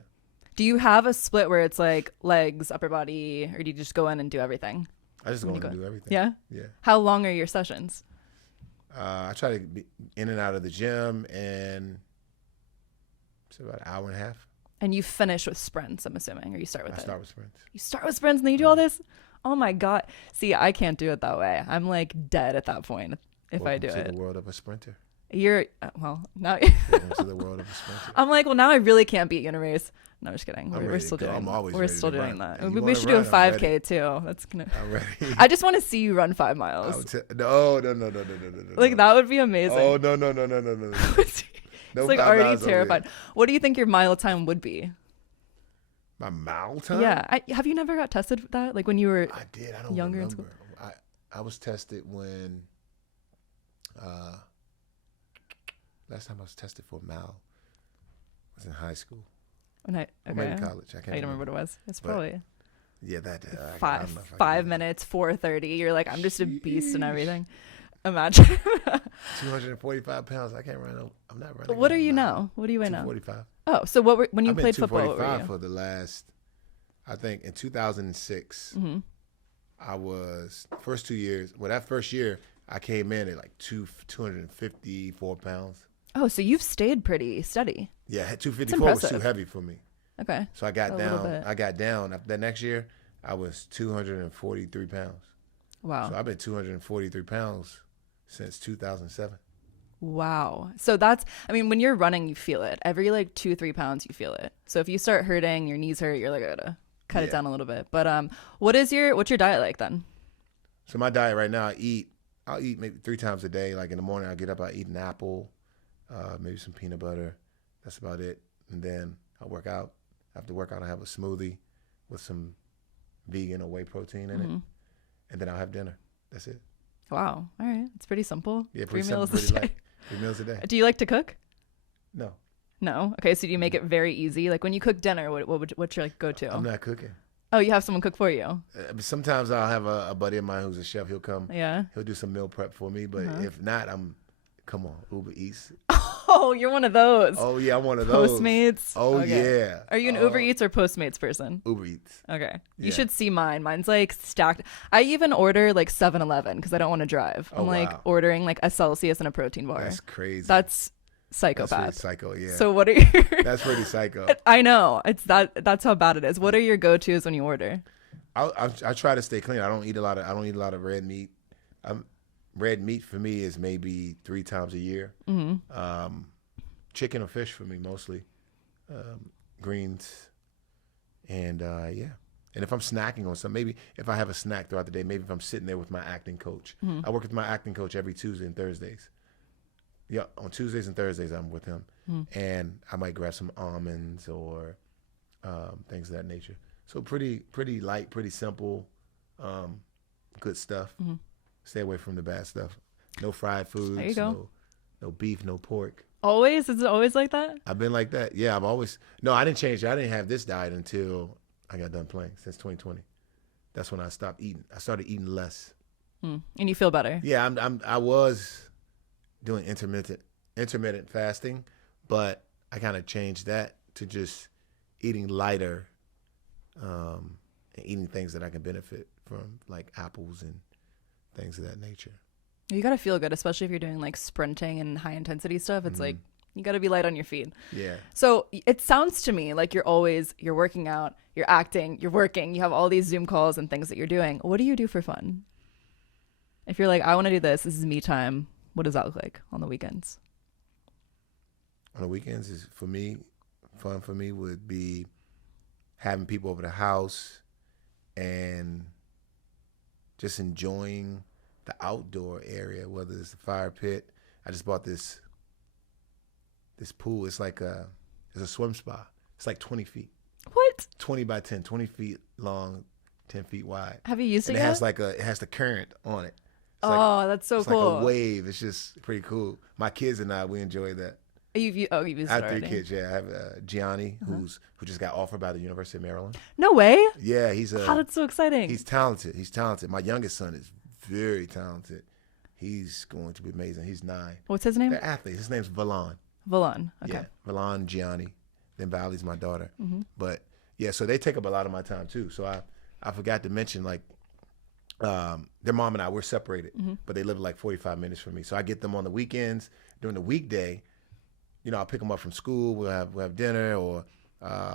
Do you have a split where it's like legs, upper body, or do you just go in and do everything? I just go in and do everything. Yeah? Yeah. How long are your sessions? I try to be in and out of the gym, and it's about an hour and a half. And you finish with sprints, I'm assuming, or you start with it? I start with sprints. You start with sprints and then you do all this? Oh my God. See, I can't do it that way. I'm like dead at that point if I do Welcome to it. the world of a sprinter. You're, well, now. Welcome to the world of a sprinter. I'm like, well, now I really can't beat you in a race. No, I'm just kidding. I'm We're ready still to go. doing. I'm always we're ready still to doing run. that. You We should do a wanna run, I'm 5K too. That's gonna. I'm ready. I just want to see you run 5 miles. No. Like that would be amazing. Oh no. It's like already terrified. What do you think your mile time would be? My mile time? Yeah. Have you never got tested for that? Like when you were I did. I don't younger remember. in school? I was tested when last time I was tested for a mile was in high school. When Or maybe college. I can't remember what it was. It's probably yeah, that I don't know if I 5 minutes, 4:30. You're like, I'm just a beast and everything. Imagine. 245 pounds. I can't run. I'm not running. What are you now? What do you weigh now? 245. Oh, so when you I've been played football, what were 245 you? for the last, I think in 2006, Mm-hmm. I was first 2 years. Well, that first year I came in at like 254 pounds. Oh, so you've stayed pretty steady. Yeah, 254 was too impressive. heavy for me. Okay. So I got A little down. bit. I got down. That next year, I was 243 pounds. Wow. So I've been 243 pounds since 2007. Wow. So that's, I mean, when you're running, you feel it. Every like 2-3 pounds, you feel it. So if you start hurting, your knees hurt, you're like, I gotta cut it down a little bit. But what's your diet like then? So my diet right now, I'll eat maybe 3 times a day. Like in the morning, I'll get up, I'll eat an apple, maybe some peanut butter. That's about it. And then I'll work out. After workout, I'll have a smoothie with some vegan or whey protein in it. And then I'll have dinner. That's it. Wow. All right. It's pretty simple. Yeah, 3 pretty meals simple, a pretty day. light. 3 meals a day. Do you like to cook? No. No. Okay. So do you make it very easy? Like when you cook dinner, what's your like go-to? I'm not cooking. Oh, you have someone cook for you? Sometimes I'll have a buddy of mine who's a chef. He'll come. Yeah. He'll do some meal prep for me. But if not, come on, Uber Eats. Oh, you're one of those. Oh, yeah, I'm one of those. Postmates? Oh, Okay. yeah. Are you an Uber Eats or Postmates person? Uber Eats. Okay. You Yeah. should see mine. Mine's like stacked. I even order like 7-Eleven because I don't want to drive. Oh, I'm like wow. ordering like a Celsius and a protein bar. That's crazy. That's That's psychopath. pretty psycho, yeah. So what are your That's pretty psycho. I know. That's how bad it is. What are your go-tos when you order? I try to stay clean. I don't eat a lot of red meat. Red meat for me is maybe 3 times a year. Chicken or fish for me mostly. Greens, and yeah. And if I'm snacking on something, maybe if I have a snack throughout the day, maybe if I'm sitting there with my acting coach. I work with my acting coach every Tuesday and Thursdays. Yeah, on Tuesdays and Thursdays I'm with him, and I might grab some almonds or things of that nature. So pretty light, pretty simple, good stuff. Stay away from the bad stuff. No fried foods. There you go. No beef, no pork. Always? Is it always like that? I've been like that. Yeah, I didn't change. I didn't have this diet until I got done playing, since 2020. That's when I stopped eating. I started eating less. And you feel better? Yeah, I was doing intermittent fasting, but I kind of changed that to just eating lighter, and eating things that I can benefit from, like apples and things of that nature. You got to feel good, especially if you're doing like sprinting and high intensity stuff. It's like you got to be light on your feet. Yeah. So it sounds to me like you're working out, you're acting, you're working, you have all these Zoom calls and things that you're doing. What do you do for fun? If you're like, I want to do this is me time, what does that look like on the weekends? On the weekends fun for me would be having people over the house and just enjoying the outdoor area, whether it's the fire pit. I just bought this pool. It's like it's a swim spa. It's like 20 feet. What? 20 by 10, 20 feet long, 10 feet wide. Have you used it And yet? it has the current on it. That's so it's cool. like a wave. It's just pretty cool. My kids and I, we enjoy that. You've used I it have 3 already. kids. Yeah, I have Gianni, who just got offered by the University of Maryland. No way. Yeah, he's That's so exciting. He's talented. My youngest son is very talented. He's going to be amazing. He's 9. What's his name? They're athletes. His name's Valon. Valon. Okay. Yeah, Valon Gianni. Then Valley's my daughter. But yeah, so they take up a lot of my time too. So I forgot to mention, like, their mom and I, we're separated, but they live like 45 minutes from me. So I get them on the weekends. During the weekday, I'll pick them up from school. We'll have dinner, or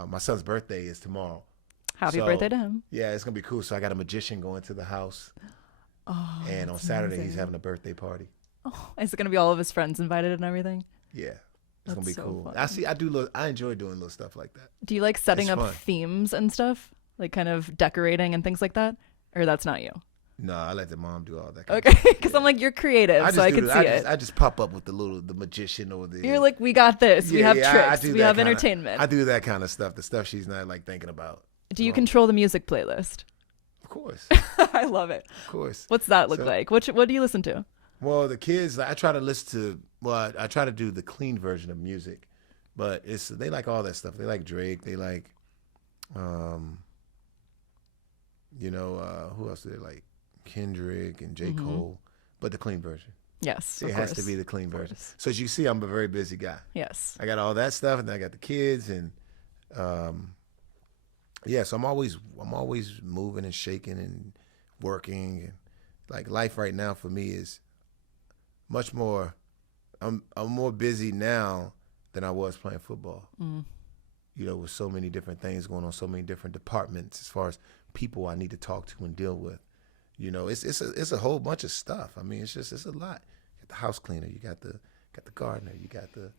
my son's birthday is tomorrow. Happy birthday to him. Yeah, it's gonna be cool. So I got a magician going to the house. Oh, And on that's Saturday, amazing. he's having a birthday party. Oh, is it going to be all of his friends invited and everything? Yeah, it's gonna be That's so cool. fun. I enjoy doing little stuff like that. Do you like setting It's up fun. themes and stuff? Like kind of decorating and things like that? Or that's not you? No, I let the mom do all that. Kind Okay, of stuff. because I'm like, you're creative, so I can see it. I just pop up with the magician or the. You're like, we got this. We have tricks. We have entertainment. I do that kind of stuff. The stuff she's not like thinking about. Do you control the music playlist? Of course, I love it. of course. What's that look So- like? What do you listen to? Well, the kids, I try to listen to. Well, I try to do the clean version of music, but they like all that stuff. They like Drake. They like, who else do they like? Kendrick and J. Cole, but the clean version. Yes, It of has course. to be the clean version. course. So as you see, I'm a very busy guy. Yes. I got all that stuff, and then I got the kids, and so I'm always moving and shaking and working, and like life right now for me is much more. I'm more busy now than I was playing football. With so many different things going on, so many different departments as far as people I need to talk to and deal with. It's a whole bunch of stuff. I mean, it's a lot. You got the house cleaner, you got the got the gardener, you got the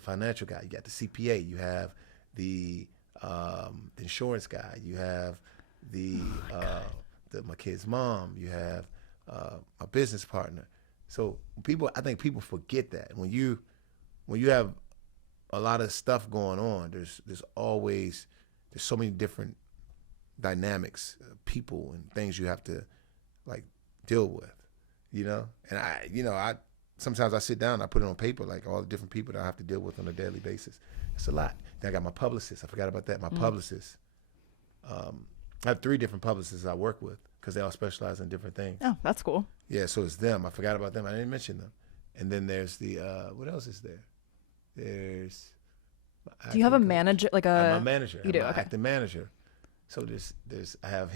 financial guy, you got the CPA, you have the insurance guy, you have my kid's mom, you have a business partner. So I think people forget that when you have a lot of stuff going on, there's so many different dynamics, people and things you have to like deal with, And I sometimes I sit down and I put it on paper, like all the different people that I have to deal with on a daily basis. It's a lot. Then I got my publicist. I forgot about that. My publicist. I have 3 different publicists I work with because they all specialize in different things. Oh, that's cool. Yeah, so it's them. I forgot about them. I didn't mention them. And then there's the what else is there? There's. Do you have a manager, like I'm a manager. You do, I'm an okay. acting manager. So I have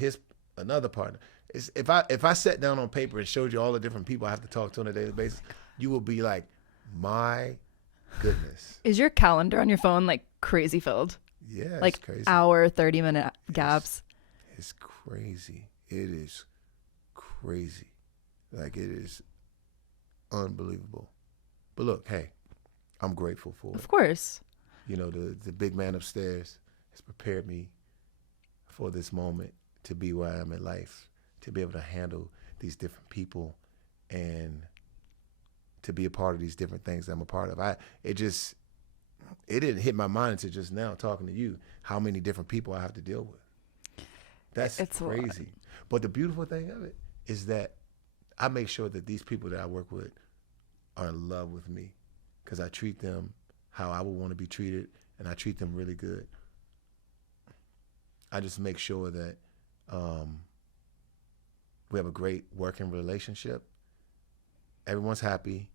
another partner. If I sat down on paper and showed you all the different people I have to talk to on a daily basis, you will be like, my goodness. Is your calendar on your phone like crazy filled? Yeah, like it's crazy. Hour, 30-minute gaps. It's crazy. It is crazy. Like it is unbelievable. But look, hey, I'm grateful for it. Of course. The big man upstairs has prepared me for this moment to be where I am in life, to be able to handle these different people and to be a part of these different things that I'm a part of. It didn't hit my mind until just now talking to you, how many different people I have to deal with. That's crazy. But the beautiful thing of it is that I make sure that these people that I work with are in love with me because I treat them how I would want to be treated, and I treat them really good. I just make sure that we have a great working relationship. Everyone's happy,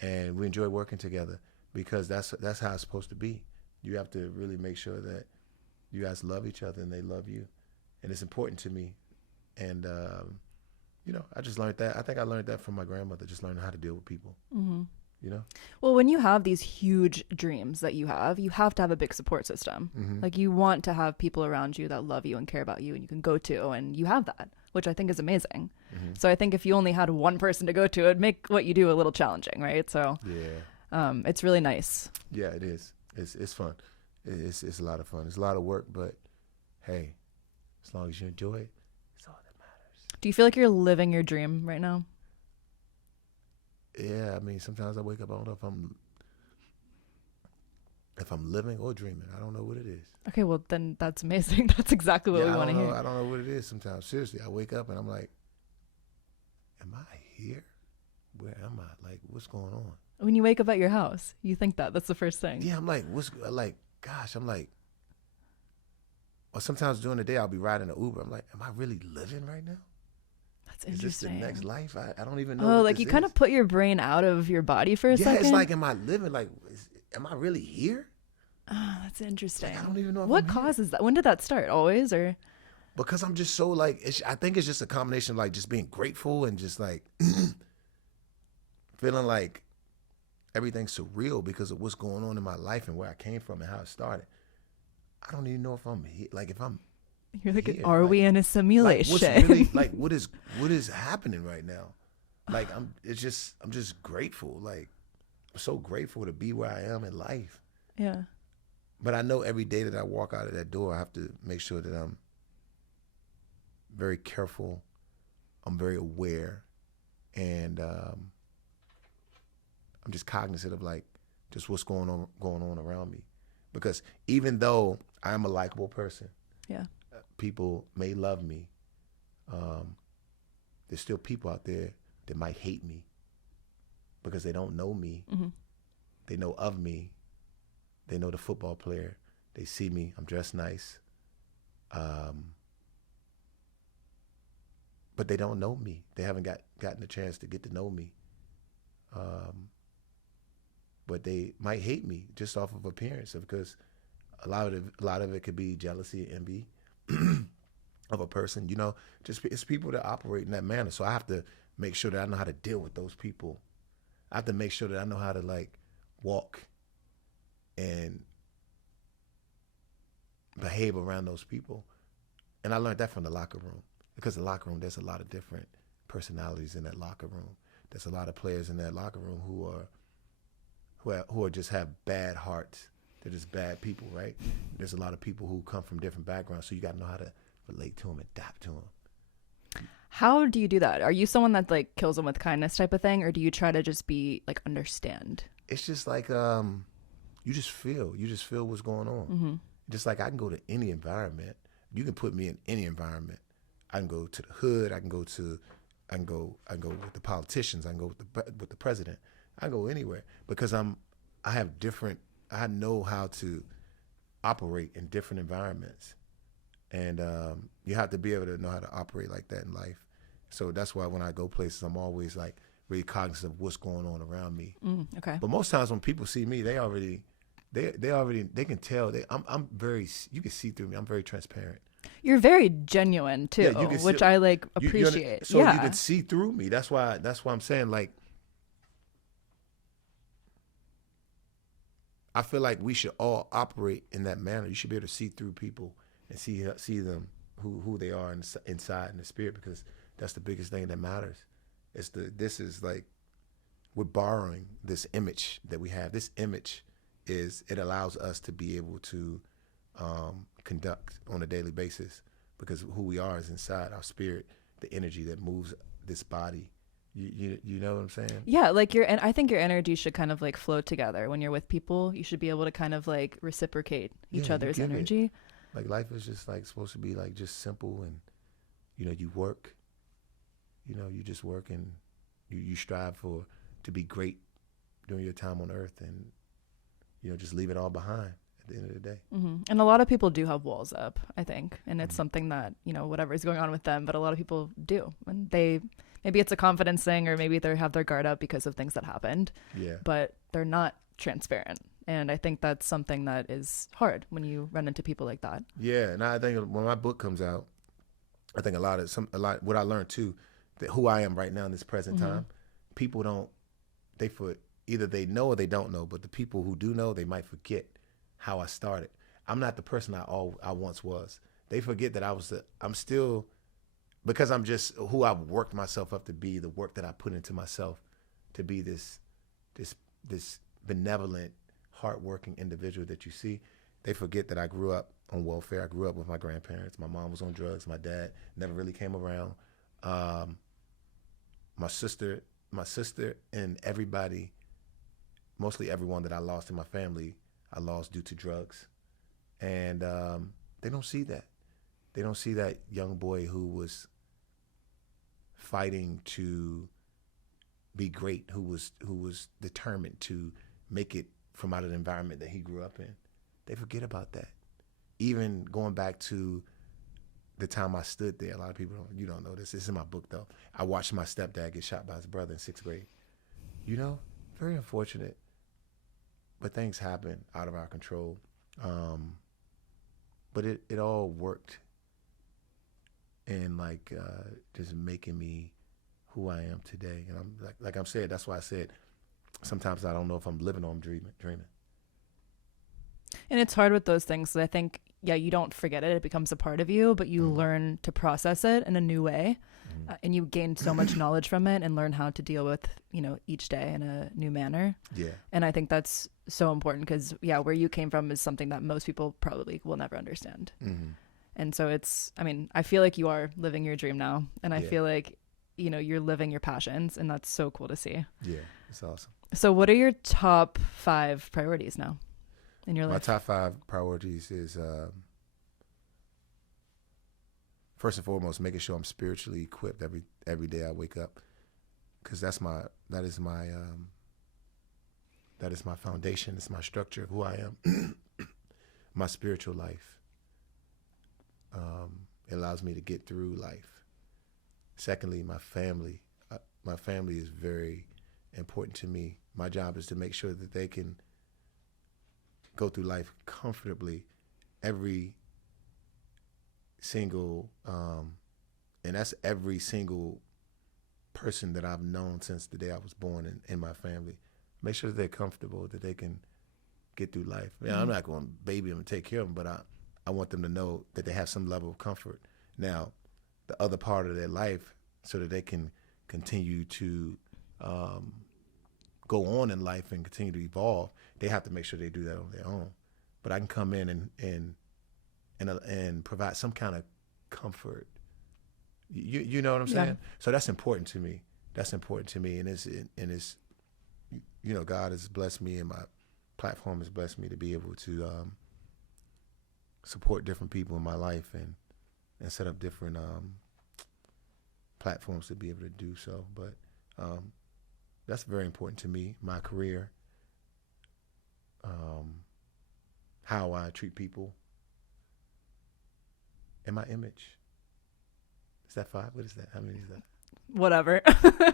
and we enjoy working together because that's how it's supposed to be. You have to really make sure that you guys love each other and they love you, and it's important to me. And I just learned that. I think I learned that from my grandmother, just learning how to deal with people. Mm-hmm. Well, when you have these huge dreams that you have to have a big support system. Mm-hmm. Like you want to have people around you that love you and care about you and you can go to, and you have that, which I think is amazing. Mm-hmm. So I think if you only had one person to go to, it'd make what you do a little challenging, right? So yeah, it's really nice. Yeah, it is. It's fun. It's a lot of fun. It's a lot of work, but hey, as long as you enjoy it, it's all that matters. Do you feel like you're living your dream right now? Yeah, I mean, sometimes I wake up, I don't know if I'm living or dreaming. I don't know what it is. Okay, well, then that's amazing. That's exactly what we want to hear. I don't know what it is sometimes. Seriously, I wake up and I'm like, am I here? Where am I? Like, what's going on? When you wake up at your house, you think that's the first thing. Yeah, I'm like, or sometimes during the day, I'll be riding an Uber. I'm like, am I really living right now? That's interesting. Is this the next life? I don't even know. Oh, like you kind of put your brain out of your body for a second? Yeah, it's like, am I living? Like, am I really here? Oh, that's interesting. Like, I don't even know. What causes that? When did that start? Always, or? Because I'm just so like, I think it's just a combination of like just being grateful and just like feeling like everything's surreal because of what's going on in my life and where I came from and how it started. I don't even know if I'm here. Like if I'm. You're like, here. Are we in a simulation? What is happening right now? Like I'm just grateful. Like I'm so grateful to be where I am in life. Yeah. But I know every day that I walk out of that door, I have to make sure that I'm very careful. I'm very aware, and I'm just cognizant of like just what's going on around me. Because even though I am a likable person, yeah, people may love me. There's still people out there that might hate me because they don't know me. Mm-hmm. They know of me. They know the football player. They see me. I'm dressed nice. But they don't know me. They haven't gotten a chance to get to know me. But they might hate me just off of appearance because a lot of it could be jealousy, envy of a person. Just it's people that operate in that manner. So I have to make sure that I know how to deal with those people. I have to make sure that I know how to like walk and behave around those people. And I learned that from the locker room because the locker room, there's a lot of different personalities in that locker room. there's a lot of players in that locker room who are just have bad hearts. They're just bad people, right? There's a lot of people who come from different backgrounds, so you got to know how to relate to them, adapt to them. How do you do that? Are you someone that like kills them with kindness type of thing, or do you try to just be like understand? It's just like you just feel what's going on. Mm-hmm. Just like I can go to any environment. You can put me in any environment. I can go to the hood. I can go with the politicians. I can go with the president. I can go anywhere because I know how to operate in different environments. And you have to be able to know how to operate like that in life. So that's why when I go places, I'm always like really cognizant of what's going on around me. Okay. But most times when people see me, they can tell. I'm very, you can see through me. I'm very transparent. You're very genuine too, which I like appreciate. So you can see through me. That's why I'm saying, like, I feel like we should all operate in that manner. You should be able to see through people and see them who they are inside in the spirit, because that's the biggest thing that matters. This is like, we're borrowing this image that we have. This image it allows us to be able to conduct on a daily basis, because who we are is inside our spirit, the energy that moves this body. You know what I'm saying? Yeah, like and I think your energy should kind of like flow together. When you're with people, you should be able to kind of like reciprocate each other's energy. Like life is just like supposed to be like just simple, and you work. You just work, and you strive to be great during your time on earth, and just leave it all behind at the end of the day. Mm-hmm. And a lot of people do have walls up, I think, and it's something that whatever's going on with them, but a lot of people do, and maybe it's a confidence thing, or maybe they have their guard up because of things that happened. Yeah. But they're not transparent. And I think that's something that is hard when you run into people like that. Yeah, and I think when my book comes out, I think a lot what I learned too, that who I am right now in this present time, people either they know or they don't know, but the people who do know, they might forget how I started. I'm not the person I once was. They forget that I'm still, because I'm just who I've worked myself up to be, the work that I put into myself to be this benevolent, hardworking individual that you see. They forget that I grew up on welfare. I grew up with my grandparents. My mom was on drugs. My dad never really came around. My sister and everybody, mostly everyone that I lost in my family, I lost due to drugs. And they don't see that. They don't see that young boy who was fighting to be great, who was determined to make it from out of the environment that he grew up in. They forget about that. Even going back to the time I stood there, a lot of people don't know this. This is in my book though. I watched my stepdad get shot by his brother in 6th grade. Very unfortunate. But things happen out of our control. But it all worked in just making me who I am today. And I'm like I'm saying, that's why I said sometimes I don't know if I'm living or I'm dreaming. And it's hard with those things. I think, you don't forget it. It becomes a part of you, but you learn to process it in a new way. And you gain so much knowledge from it and learn how to deal with, each day in a new manner. Yeah. And I think that's so important because, where you came from is something that most people probably will never understand. Mm-hmm. And so I feel like you are living your dream now. And I feel like, you're living your passions, and that's so cool to see. Yeah, it's awesome. So what are your top 5 priorities now in your life? My top 5 priorities is, first and foremost, making sure I'm spiritually equipped every day I wake up, because that is my foundation. It's my structure of who I am. My spiritual life. It allows me to get through life. Secondly, my family. My family is very important to me. My job is to make sure that they can go through life comfortably every single, and that's every single person that I've known since the day I was born in my family. Make sure that they're comfortable, that they can get through life. I'm not going to baby them and take care of them, but I want them to know that they have some level of comfort. Now, the other part of their life, so that they can continue to go on in life and continue to evolve, they have to make sure they do that on their own. But I can come in and provide some kind of comfort. You know what I'm saying? So that's important to me. And it's God has blessed me, and my platform has blessed me to be able to support different people in my life and set up different platforms to be able to do so. But that's very important to me. My career, how I treat people, and my image. Is that 5? What is that? How many is that? Whatever.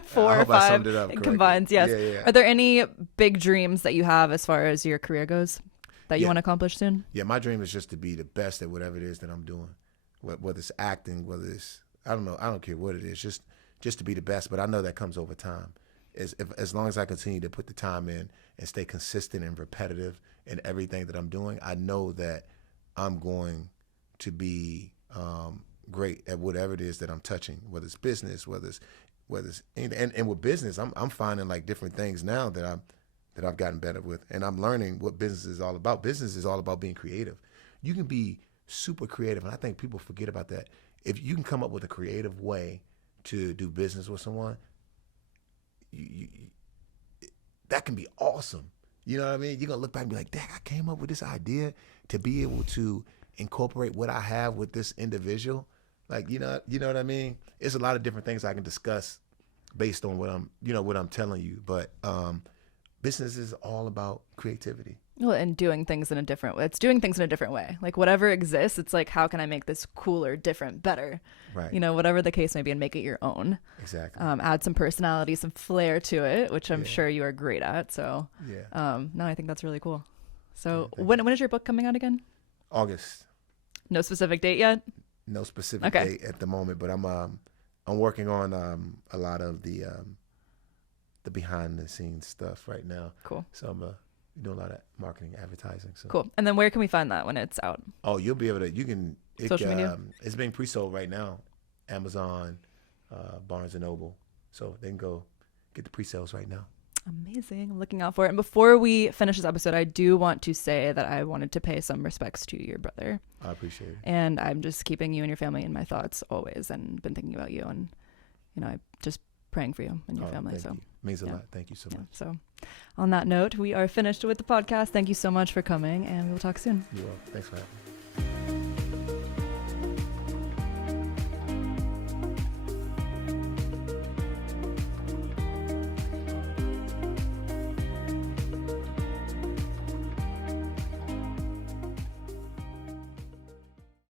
4 I or hope I 5. summed it up It combines, yes. Yeah. Are there any big dreams that you have as far as your career goes that you want to accomplish soon? Yeah, my dream is just to be the best at whatever it is that I'm doing. Whether it's acting, whether it's, I don't know, I don't care what it is, just to be the best. But I know that comes over time. As long as I continue to put the time in and stay consistent and repetitive in everything that I'm doing, I know that I'm going to be great at whatever it is that I'm touching, whether it's business, whether it's and with business, I'm finding like different things now that I've gotten better with, and I'm learning what business is all about. Business is all about being creative. You can be super creative, and I think people forget about that. If you can come up with a creative way to do business with someone, that can be awesome. You know what I mean? You're gonna look back and be like, "Dang, I came up with this idea to be able to incorporate what I have with this individual." Like, you know what I mean? It's a lot of different things I can discuss based on what I'm telling you. But business is all about creativity. Well, and doing things in a different way. It's doing things in a different way. Like whatever exists, it's like, how can I make this cooler, different, better? Right. Whatever the case may be, and make it your own. Exactly. Add some personality, some flair to it, which I'm sure you are great at. So, no, I think that's really cool. So, when is your book coming out again? August. No specific date yet? No specific date at the moment, but I'm working on a lot of the behind the scenes stuff right now. Cool. So I'm doing a lot of marketing, advertising. So. Cool. And then where can we find that when it's out? Oh, you'll be able to. You can. Social media. It's being pre-sold right now, Amazon, Barnes and Noble. So they can go get the pre-sales right now. Amazing. I'm looking out for it. And before we finish this episode, I do want to say that I wanted to pay some respects to your brother. I appreciate it. And I'm just keeping you and your family in my thoughts always, and been thinking about you, and I'm just praying for you and your family. Thank So you. Means a lot. Thank you so much. So on that note, we are finished with the podcast. Thank you so much for coming, and we will talk soon. You're welcome. Thanks for having me.